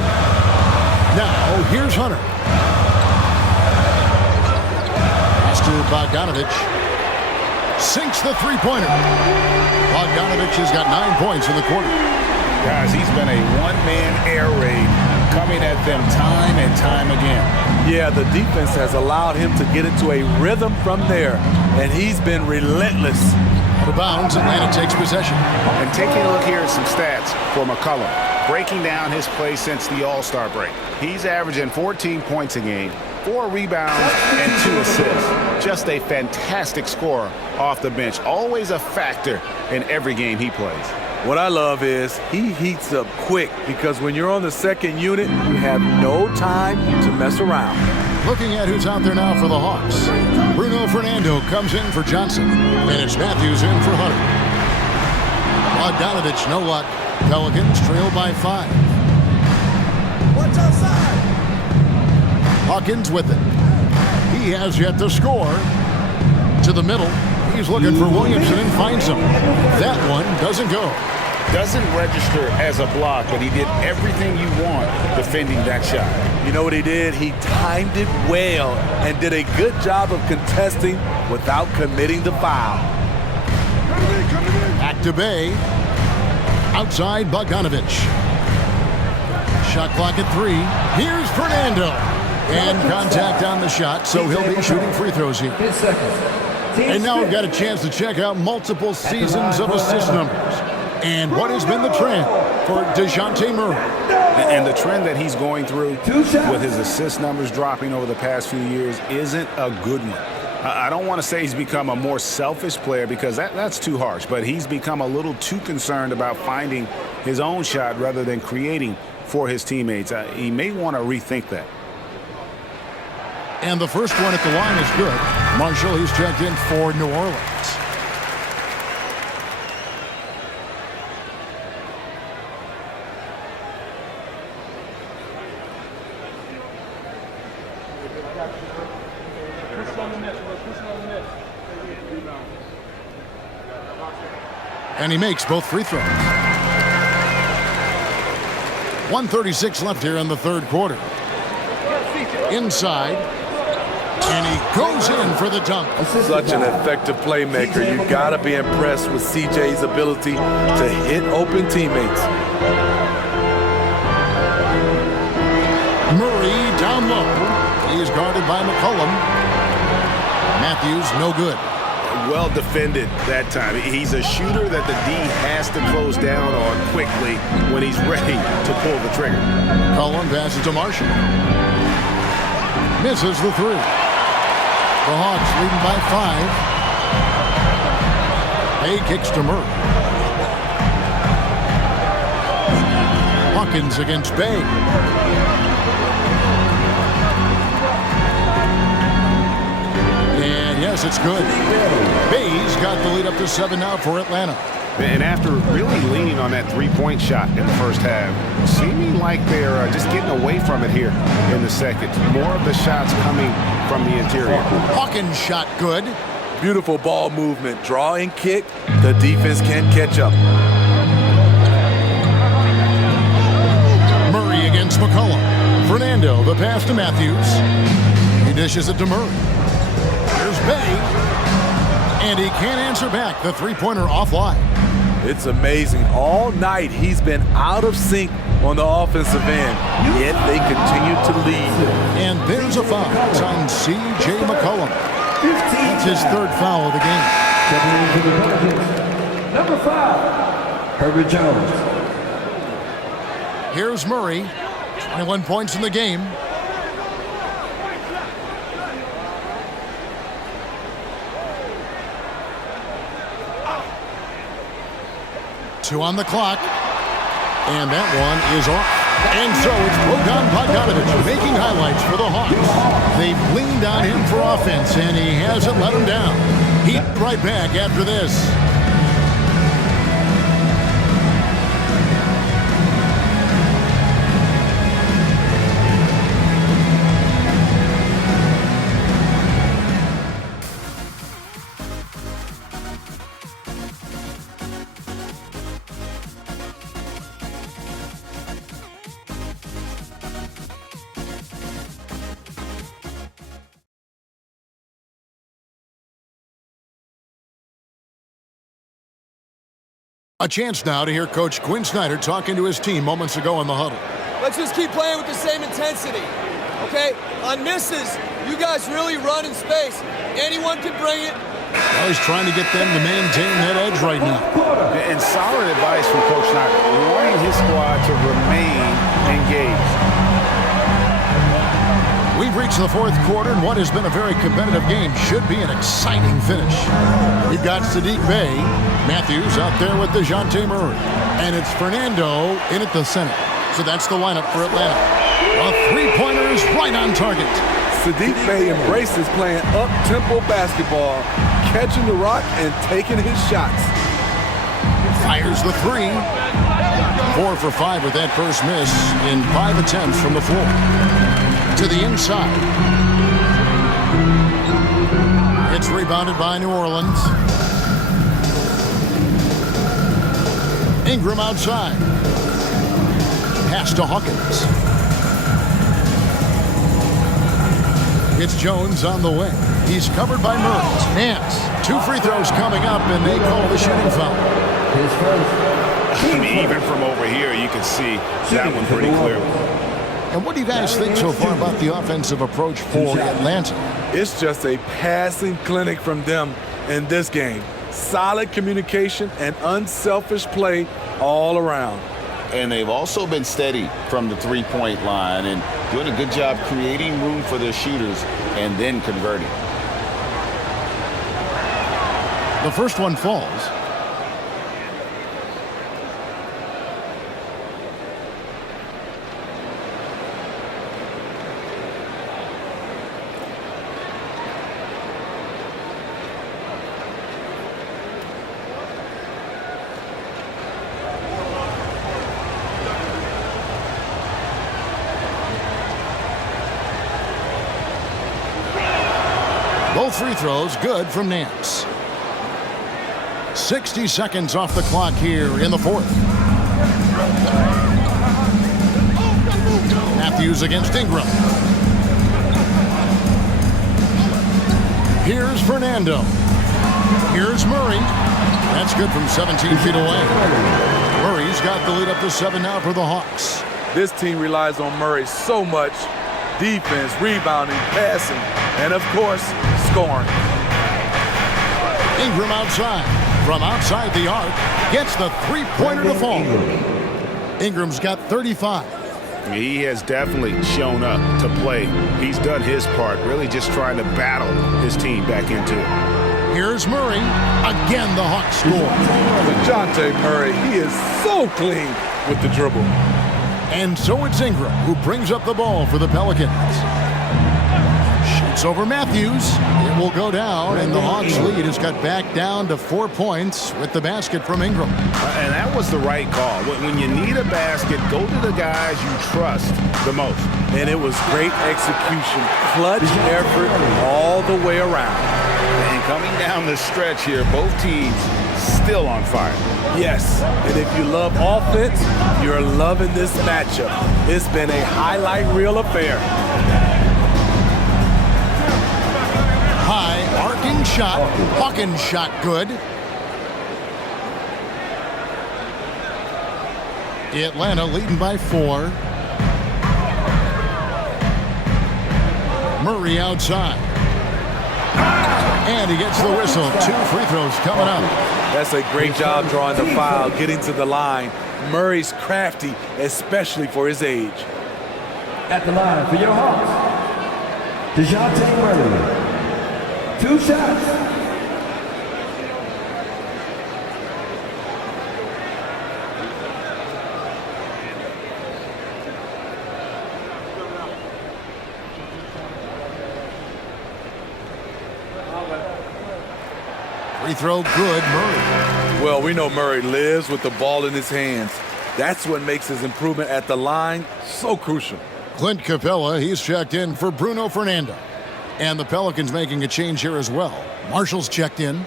Now, here's Hunter. Pass to Bogdanovich. Sinks the three-pointer. Bogdanovich has got 9 points in the quarter. Guys, he's been a one-man air raid coming at them time and time again. Yeah, the defense has allowed him to get into a rhythm from there, and he's been relentless. Out of bounds, Atlanta takes possession. And taking a look here at some stats for McCollum, breaking down his play since the All-Star break. He's averaging 14 points a game, 4 rebounds, and 2 assists. Just a fantastic scorer off the bench. Always a factor in every game he plays. What I love is he heats up quick because when you're on the second unit, you have no time to mess around. Looking at who's out there now for the Hawks. Bruno Fernando comes in for Johnson, and it's Matthews in for Hunter. Bogdanovich, no luck. Pelicans trail by 5. What's outside? Hawkins with it. He has yet to score. To the middle. He's looking for Williamson and finds him. That one doesn't go. Doesn't register as a block, but he did everything you want defending that shot. You know what he did? He timed it well and did a good job of contesting without committing the foul. Back to Bay. Outside Bogdanovich. Shot clock at 3. Here's Fernando. And contact on the shot, so he'll be shooting free throws here. And now we've got a chance to check out multiple seasons of assist numbers. And what has been the trend for DeJounte Murray? And the trend that he's going through with his assist numbers dropping over the past few years isn't a good one. I don't want to say he's become a more selfish player because that's too harsh, but he's become a little too concerned about finding his own shot rather than creating for his teammates. He may want to rethink that. And the first one at the line is good. Marshall, he's checked in for New Orleans. And he makes both free throws. 1:36 left here in the third quarter. Inside. And he goes in for the dunk. Such an effective playmaker. You got to be impressed with CJ's ability to hit open teammates. Murray down low. He's guarded by McCollum. Matthews, no good. Well defended that time. He's a shooter that the D has to close down on quickly when he's ready to pull the trigger. McCollum passes to Marshall. Misses the 3. The Hawks leading by 5. Bay kicks to Murray. Hawkins against Bay. And yes, it's good. Bay's got the lead up to 7 now for Atlanta. And after really leaning on that three-point shot in the first half, seeming like they're just getting away from it here in the second. More of the shots coming from the interior. Hawkins shot good. Beautiful ball movement. Draw and kick. The defense can't catch up. Murray against McCollum. Fernando, the pass to Matthews. He dishes it to Murray. Here's Bay. And he can't answer back. The three-pointer offline. It's amazing. All night he's been out of sync on the offensive end, yet they continue to lead. And there's a foul. It's on C.J. McCollum. That's his third foul of the game. Number 5, Herbert Jones. Here's Murray. 21 points in the game. Two on the clock. And that one is off. And so it's Bogdan Bogdanovic making highlights for the Hawks. They've leaned on him for offense, and he hasn't let them down. He's right back after this. A chance now to hear Coach Quinn Snyder talking to his team moments ago in the huddle. Let's just keep playing with the same intensity, okay? On misses, you guys really run in space. Anyone can bring it. Well, he's trying to get them to maintain that edge right now. And solid advice from Coach Snyder, wanting his squad to remain engaged. We've reached the fourth quarter, and what has been a very competitive game should be an exciting finish. We've got Sadiq Bey, Matthews out there with DeJounte Murray, and it's Fernando in at the center. So that's the lineup for Atlanta. A three-pointer is right on target. Sadiq Bey embraces playing up-tempo basketball, catching the rock and taking his shots. Fires the three. 4 for 5 with that first miss in 5 attempts from the floor. To the inside. It's rebounded by New Orleans. Ingram outside. Pass to Hawkins. It's Jones on the wing. He's covered by Murray. Nance. 2 free throws coming up, and they call the shooting foul. His first. I mean, even from over here, you can see that one pretty clearly. And what do you guys think so far about the offensive approach for Atlanta? It's just a passing clinic from them in this game. Solid communication and unselfish play all around. And they've also been steady from the three-point line and doing a good job creating room for their shooters and then converting. The first one falls. Both free throws good from Nance. 60 seconds off the clock here in the fourth. Matthews against Ingram. Here's Fernando. Here's Murray. That's good from 17 feet away. Murray's got the lead up to 7 now for the Hawks. This team relies on Murray so much. Defense, rebounding, passing, and of course, scoring. Ingram outside. From outside the arc, gets the three-pointer to fall. Ingram's got 35. He has definitely shown up to play. He's done his part, really just trying to battle his team back into it. Here's Murray. Again, the Hawks score. DeJounte Murray, he is so clean with the dribble. And so it's Ingram who brings up the ball for the Pelicans. Shoots over Matthews. It will go down, and the Hawks lead has got back down to 4 points with the basket from Ingram. And that was the right call. When you need a basket, go to the guys you trust the most. And it was great execution. Clutch effort all the way around. And coming down the stretch here, both teams still on fire. Yes, and if you love offense, you're loving this matchup. It's been a highlight reel affair. High arcing shot. Hawkins shot good. Atlanta leading by 4. Murray outside. And he gets the whistle. 2 free throws coming up. That's a great job drawing the foul, getting to the line. Murray's crafty, especially for his age. At the line for your Hawks, DeJounte Murray. 2 shots. Free throw good, Murray. Well, we know Murray lives with the ball in his hands. That's what makes his improvement at the line so crucial. Clint Capella, he's checked in for Bruno Fernando. And the Pelicans making a change here as well. Marshall's checked in.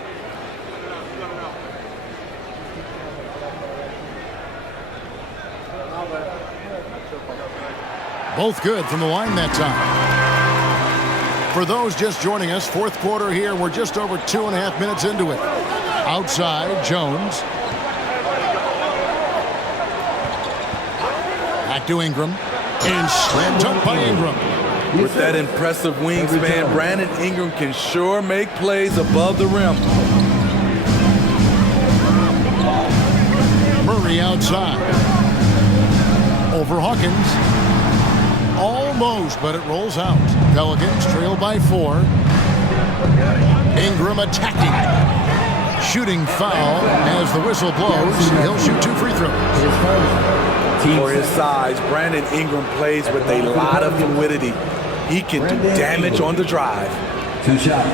Both good from the line that time. For those just joining us, fourth quarter here. We're just over 2.5 minutes into it. Outside, Jones. Back to Ingram. And slam dunk by Ingram. With that impressive wingspan, Brandon Ingram can sure make plays above the rim. Murray outside. Over Hawkins. Almost, but it rolls out. Pelicans trail by 4. Ingram attacking. Shooting foul as the whistle blows. He'll shoot 2 free throws. For his size, Brandon Ingram plays with a lot of fluidity. He can do damage on the drive. 2 shots.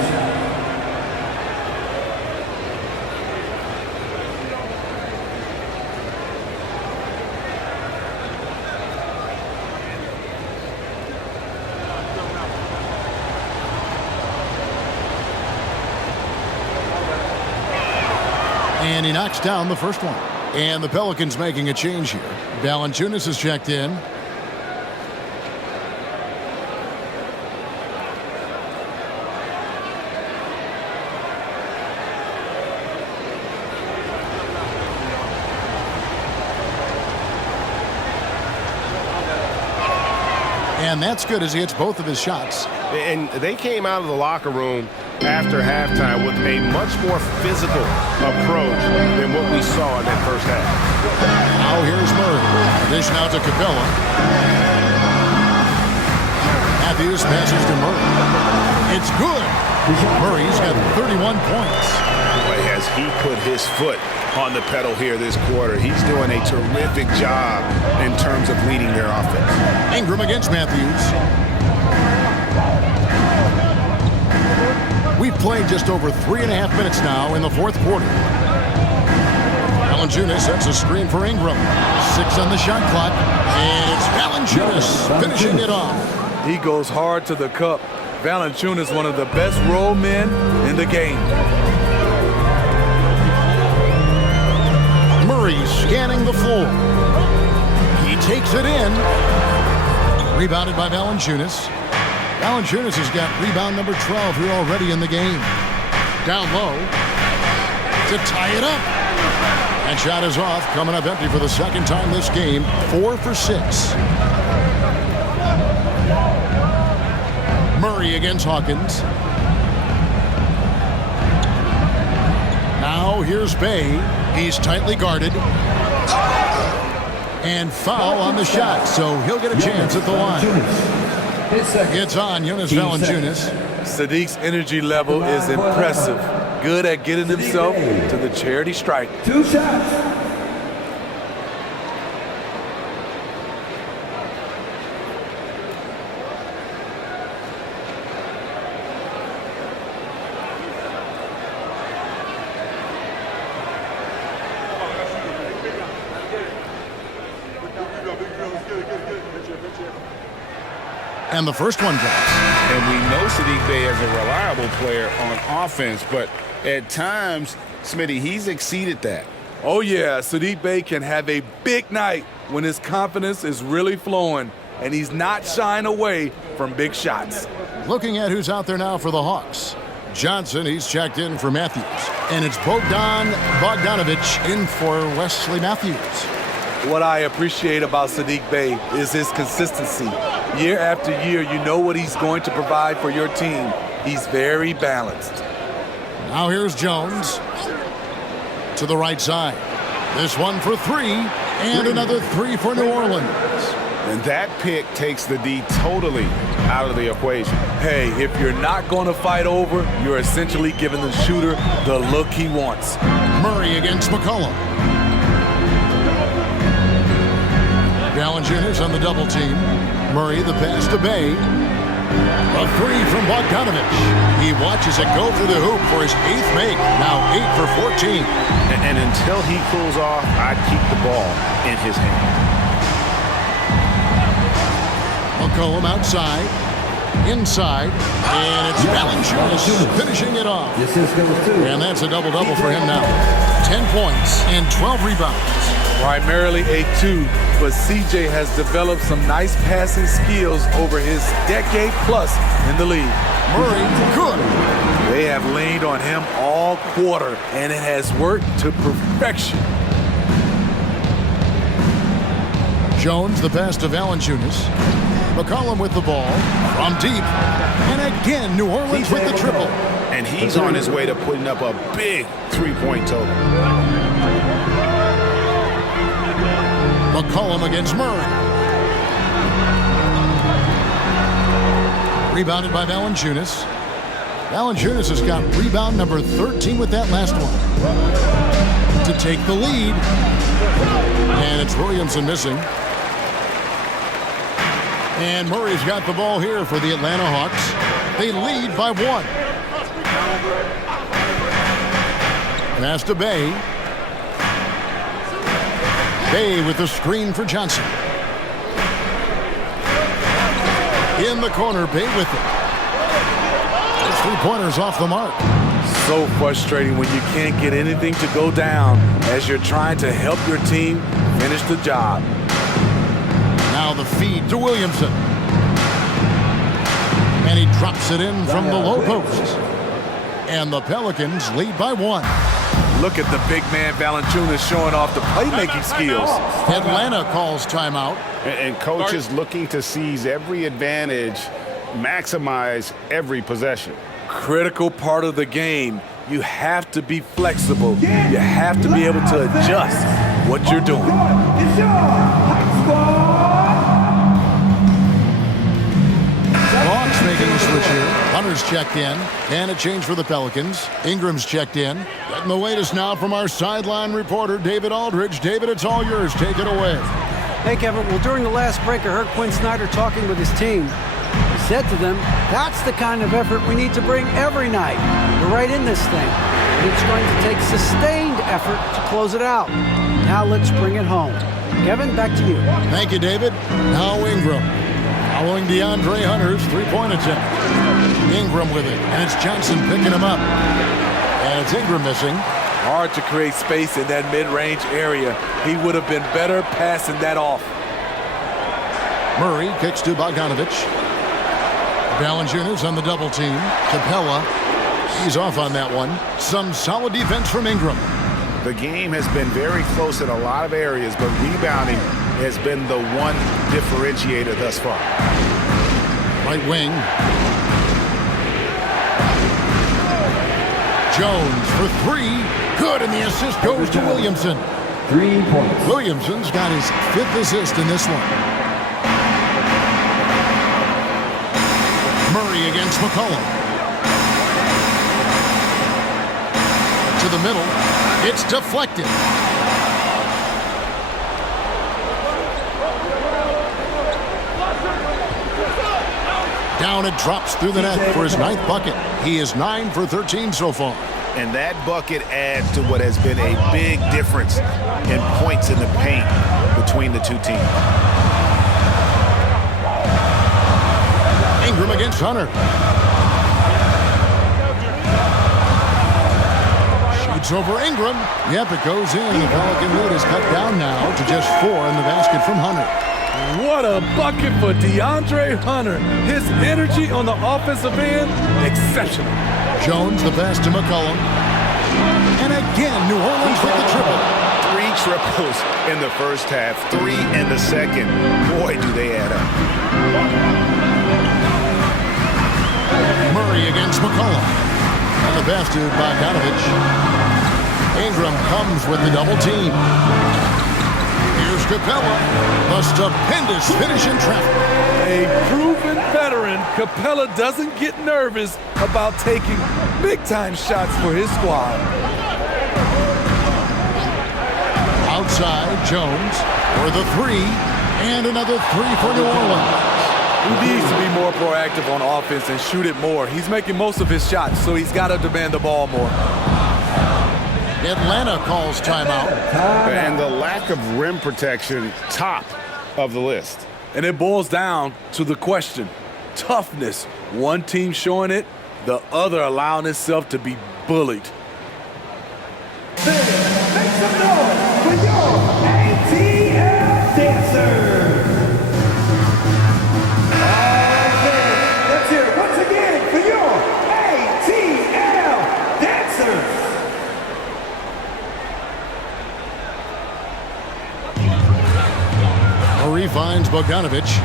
And he knocks down the first one. And the Pelicans making a change here. Valanciunas is checked in. And that's good as he hits both of his shots. And they came out of the locker room after halftime with a much more physical approach than what we saw in that first half. Now here's Murray. Dish now to Capella. Matthews passes to Murray. It's good. Murray's got 31 points. Boy, has he put his foot on the pedal here this quarter. He's doing a terrific job in terms of leading their offense. Ingram against Matthews. We've played just over 3.5 minutes now in the fourth quarter. Valanciunas sets a screen for Ingram. 6 on the shot clock. And it's Valanciunas finishing it off. He goes hard to the cup. Valanciunas, one of the best roll men in the game. Murray scanning the floor. He takes it in. Rebounded by Valanciunas. Valanciunas has got rebound number 12 here already in the game. Down low to tie it up. And shot is off, coming up empty for the second time this game. 4 for 6. Murray against Hawkins. Now here's Bay. He's tightly guarded. And foul on the shot, so he'll get a chance at the line. It's on Jonas Valanciunas. Sadiq's energy level is impressive. Good at getting himself to the charity stripe. 2 shots. And the first one drops. And we know Saddiq Bey is a reliable player on offense, but at times, Smitty, he's exceeded that. Oh, yeah, Saddiq Bey can have a big night when his confidence is really flowing, and he's not shying away from big shots. Looking at who's out there now for the Hawks. Johnson, he's checked in for Matthews. And it's Bogdanovich in for Wesley Matthews. What I appreciate about Saddiq Bey is his consistency. Year after year, you know what he's going to provide for your team. He's very balanced. Now here's Jones to the right side. This one for three, and another three for New Orleans. And that pick takes the D totally out of the equation. Hey, if you're not going to fight over, you're essentially giving the shooter the look he wants. Murray against McCollum. Valanciunas on the double team. Murray the pass to Bey. A three from Bogdanovich. He watches it go through the hoop for his 8th make. Now 8 for 14. And until he cools off, I'd keep the ball in his hand. McCollum outside, inside, and it's Valanciunas finishing it off. And that's a double-double for him now. 10 points and 12 rebounds. Primarily a 2, but CJ has developed some nice passing skills over his decade plus in the league. Murray, good. They have leaned on him all quarter, and it has worked to perfection. Jones, the pass to Valanciunas. McCollum with the ball from deep. And again, New Orleans with the triple. And he's on his way to putting up a big three-point total. McCollum against Murray. Rebounded by Valanciunas. Valanciunas has got rebound number 13 with that last one. To take the lead. And it's Williamson missing. And Murray's got the ball here for the Atlanta Hawks. They lead by 1. Pass to Bey. Bey with the screen for Johnson. In the corner, Bey with it. His three-pointers off the mark. So frustrating when you can't get anything to go down as you're trying to help your team finish the job. Now the feed to Williamson. And he drops it in from the low post. And the Pelicans lead by 1. Look at the big man Valanciunas showing off the playmaking skills. Atlanta calls timeout. And coach is looking to seize every advantage, maximize every possession. Critical part of the game. You have to be flexible. You have to be able to adjust what you're doing. Hawks making a switch here. Hunter's checked in. And a change for the Pelicans. Ingram's checked in. Getting the latest now from our sideline reporter, David Aldridge. David, it's all yours. Take it away. Hey, Kevin. Well, during the last break, I heard Quinn Snyder talking with his team. He said to them, that's the kind of effort we need to bring every night. We're right in this thing. And it's going to take sustained effort to close it out. Now let's bring it home. Kevin, back to you. Thank you, David. Now Ingram. Following DeAndre Hunter's three-point attempt. Ingram with it, and it's Johnson picking him up. And it's Ingram missing. Hard to create space in that mid-range area. He would have been better passing that off. Murray kicks to Bogdanovich. Valanciunas on the double team. Capella, he's off on that one. Some solid defense from Ingram. The game has been very close in a lot of areas, but rebounding has been the one differentiator thus far. Right wing. Jones for three. Good, and the assist goes to Williamson. 3 points. Williamson's got his 5th assist in this one. Murray against McCollum. To the middle. It's deflected. Down it drops through the net for his 9th bucket. He is 9 for 13 so far. And that bucket adds to what has been a big difference in points in the paint between the two teams. Ingram against Hunter. Shoots over Ingram. Yep, it goes in. The Pelican lead is cut down now to just 4 in the basket from Hunter. What a bucket for DeAndre Hunter. His energy on the offensive end, exceptional. Jones, the pass to McCollum. And again, New Orleans with the triple. 3 triples in the first half, 3 in the second. Boy, do they add up. Murray against McCollum. And the pass to Bogdanovich. Ingram comes with the double team. Here's Capella. A stupendous finish in traffic. A proven veteran, Capella doesn't get nervous about taking big-time shots for his squad. Outside, Jones for the 3. And another 3 for New Orleans. He needs to be more proactive on offense and shoot it more. He's making most of his shots, so he's got to demand the ball more. Atlanta calls timeout. And the lack of rim protection, top of the list. And it boils down to the question, toughness. One team showing it, the other allowing itself to be bullied. Make some noise for your ATL dancer. Let's hear it once again for your ATL dancers. Murray finds Bogdanovich.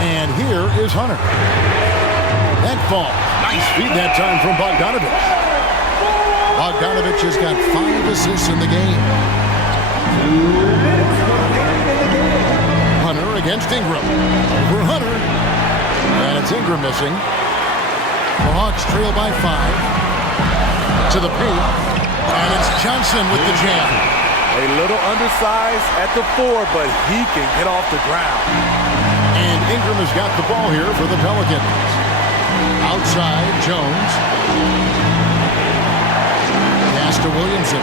And here is Hunter. That ball. Nice feed that time from Bogdanovich. Bogdanovich has got 5 assists in the game. Hunter against Ingram. Over Hunter. And it's Ingram missing. The Hawks trail by 5. To the paint. And it's Johnson with the jam. A little undersized at the 4, but he can get off the ground. And Ingram has got the ball here for the Pelicans. Outside, Jones. Pass to Williamson.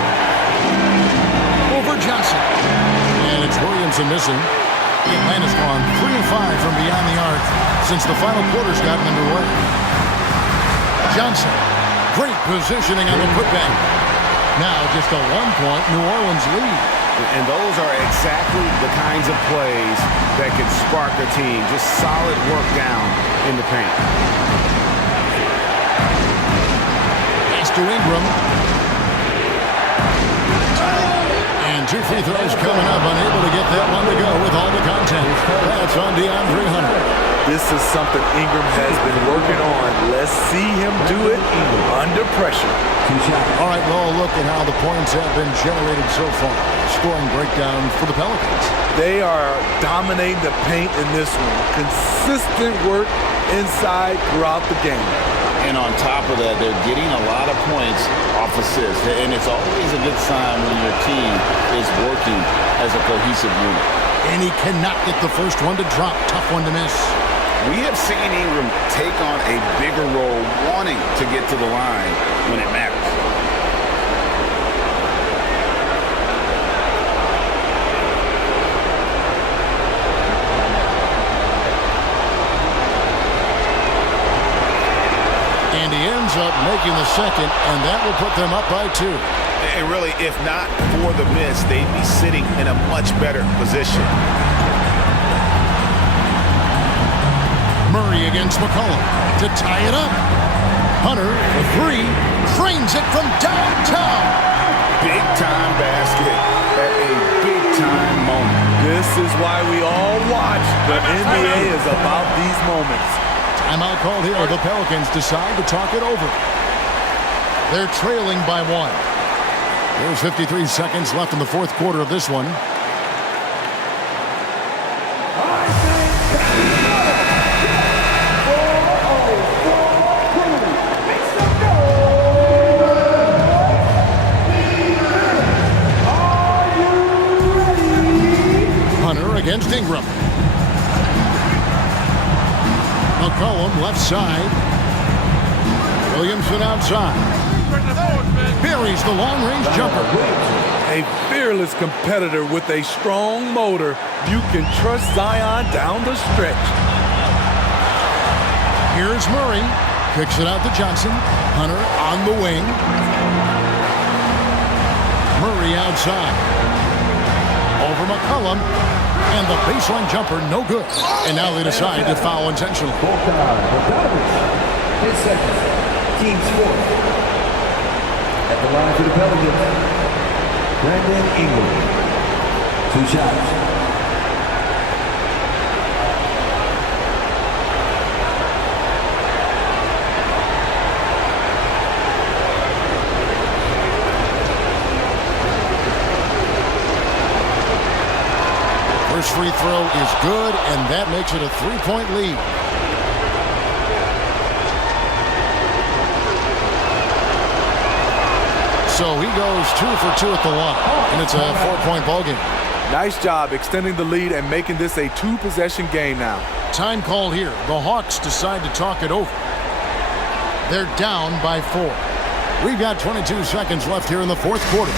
Over Johnson. And it's Williamson missing. Atlanta's gone 3 of 5 from beyond the arc since the final quarter's gotten underway. Johnson. Great positioning on the putback. Now just a 1-point New Orleans lead. And those are exactly the kinds of plays that can spark a team. Just solid work down in the paint. Pass to Ingram. And 2 free throws coming up. Unable to get that one to go with all the content. That's on DeAndre Hunter. This is something Ingram has been working on. Let's see him do it under pressure. All right, well, look at how the points have been generated so far. Scoring breakdown for the Pelicans. They are dominating the paint in this one. Consistent work inside throughout the game. And on top of that, they're getting a lot of points off assists. And it's always a good sign when your team is working as a cohesive unit. And he cannot get the first one to drop. Tough one to miss. We have seen Ingram take on a bigger role, wanting to get to the line when it matters. And he ends up making the second, and that will put them up by 2. And really, if not for the miss, they'd be sitting in a much better position. Murray against McCollum to tie it up. Hunter, the 3, frames it from downtown. Big-time basket at a big-time moment. This is why we all watch. The NBA is about these moments. Timeout called here. The Pelicans decide to talk it over. They're trailing by 1. There's 53 seconds left in the 4th quarter of this one. Hunter against Ingram. McCollum left side. Williamson outside. Buries the long-range jumper. A fearless competitor with a strong motor. You can trust Zion down the stretch. Here's Murray. Kicks it out to Johnson. Hunter on the wing. Murray outside. Over McCollum. And the baseline jumper, no good. And now they decide to foul intentionally. His second. Team's fourth. At the line for the Pelicans, Brandon Ingram. 2 shots. First free throw is good, and that makes it a 3-point lead. So he goes 2 for 2 at the line, and it's a 4-point ball game. Nice job extending the lead and making this a 2-possession game now. Time call here. The Hawks decide to talk it over. They're down by 4. We've got 22 seconds left here in the fourth quarter.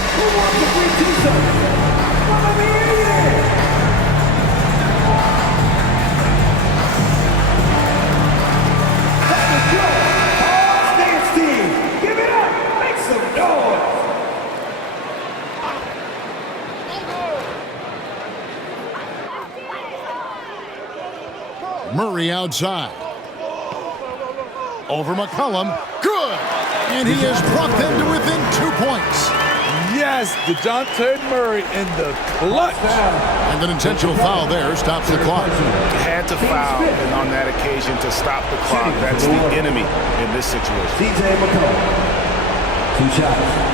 Murray outside. Over McCollum. Good! And he has brought them to within 2 points. Yes, DeJounte Murray in the clutch. And an intentional foul there stops the clock. Had to foul on that occasion to stop the clock. That's the enemy in this situation. CJ McCollum. 2 shots.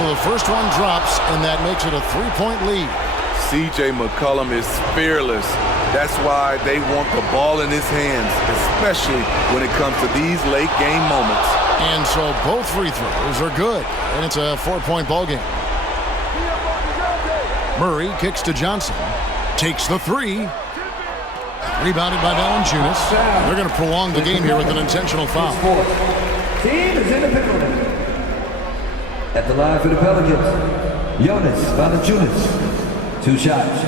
So the first one drops, and that makes it a 3-point lead. CJ McCollum is fearless. That's why they want the ball in his hands, especially when it comes to these late game moments. And so both free throws are good, and it's a 4-point ball game. Murray kicks to Johnson, takes the 3. Rebounded by Valanciunas. They're going to prolong the game here with an intentional foul. Team is in the penalty. At the line for the Pelicans, Jonas Valanciunas. 2 shots.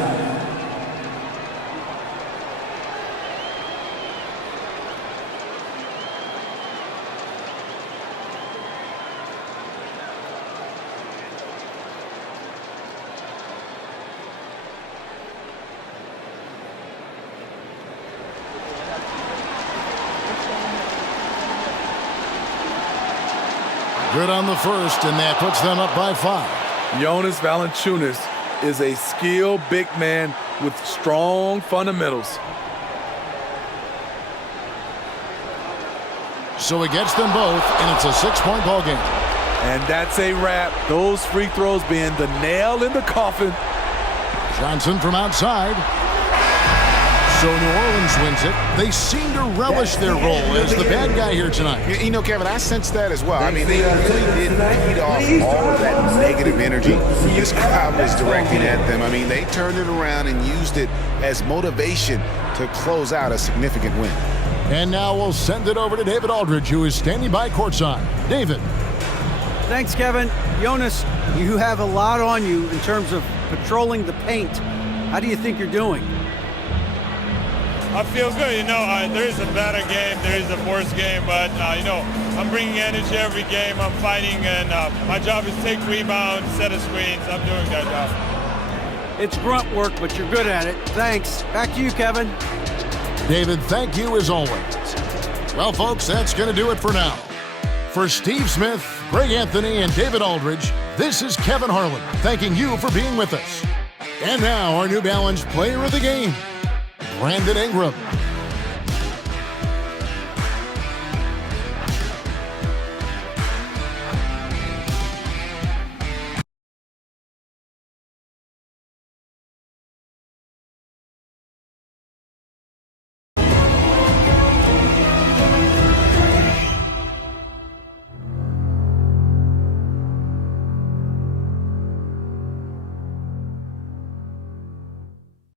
Good on the first, and that puts them up by 5. Jonas Valanciunas is a skilled big man with strong fundamentals. So he gets them both, and it's a 6-point ball game. And that's a wrap. Those free throws being the nail in the coffin. Johnson from outside. So New Orleans wins it. They seem to relish their role as the bad guy here tonight. You know, Kevin, I sense that as well. I mean, they really did feed off all of that negative energy this crowd was directing at them. I mean, they turned it around and used it as motivation to close out a significant win. And now we'll send it over to David Aldridge, who is standing by courtside. David. Thanks, Kevin. Jonas, you have a lot on you in terms of patrolling the paint. How do you think you're doing? I feel good. You know, there is a better game, there is a worse game, but, you know, I'm bringing energy every game. I'm fighting, and my job is to take rebounds, set of screens. I'm doing that job. It's grunt work, but you're good at it. Thanks. Back to you, Kevin. David, thank you as always. Well, folks, that's going to do it for now. For Steve Smith, Greg Anthony, and David Aldridge, this is Kevin Harlan, thanking you for being with us. And now, our New Balance Player of the Game, Brandon Ingram.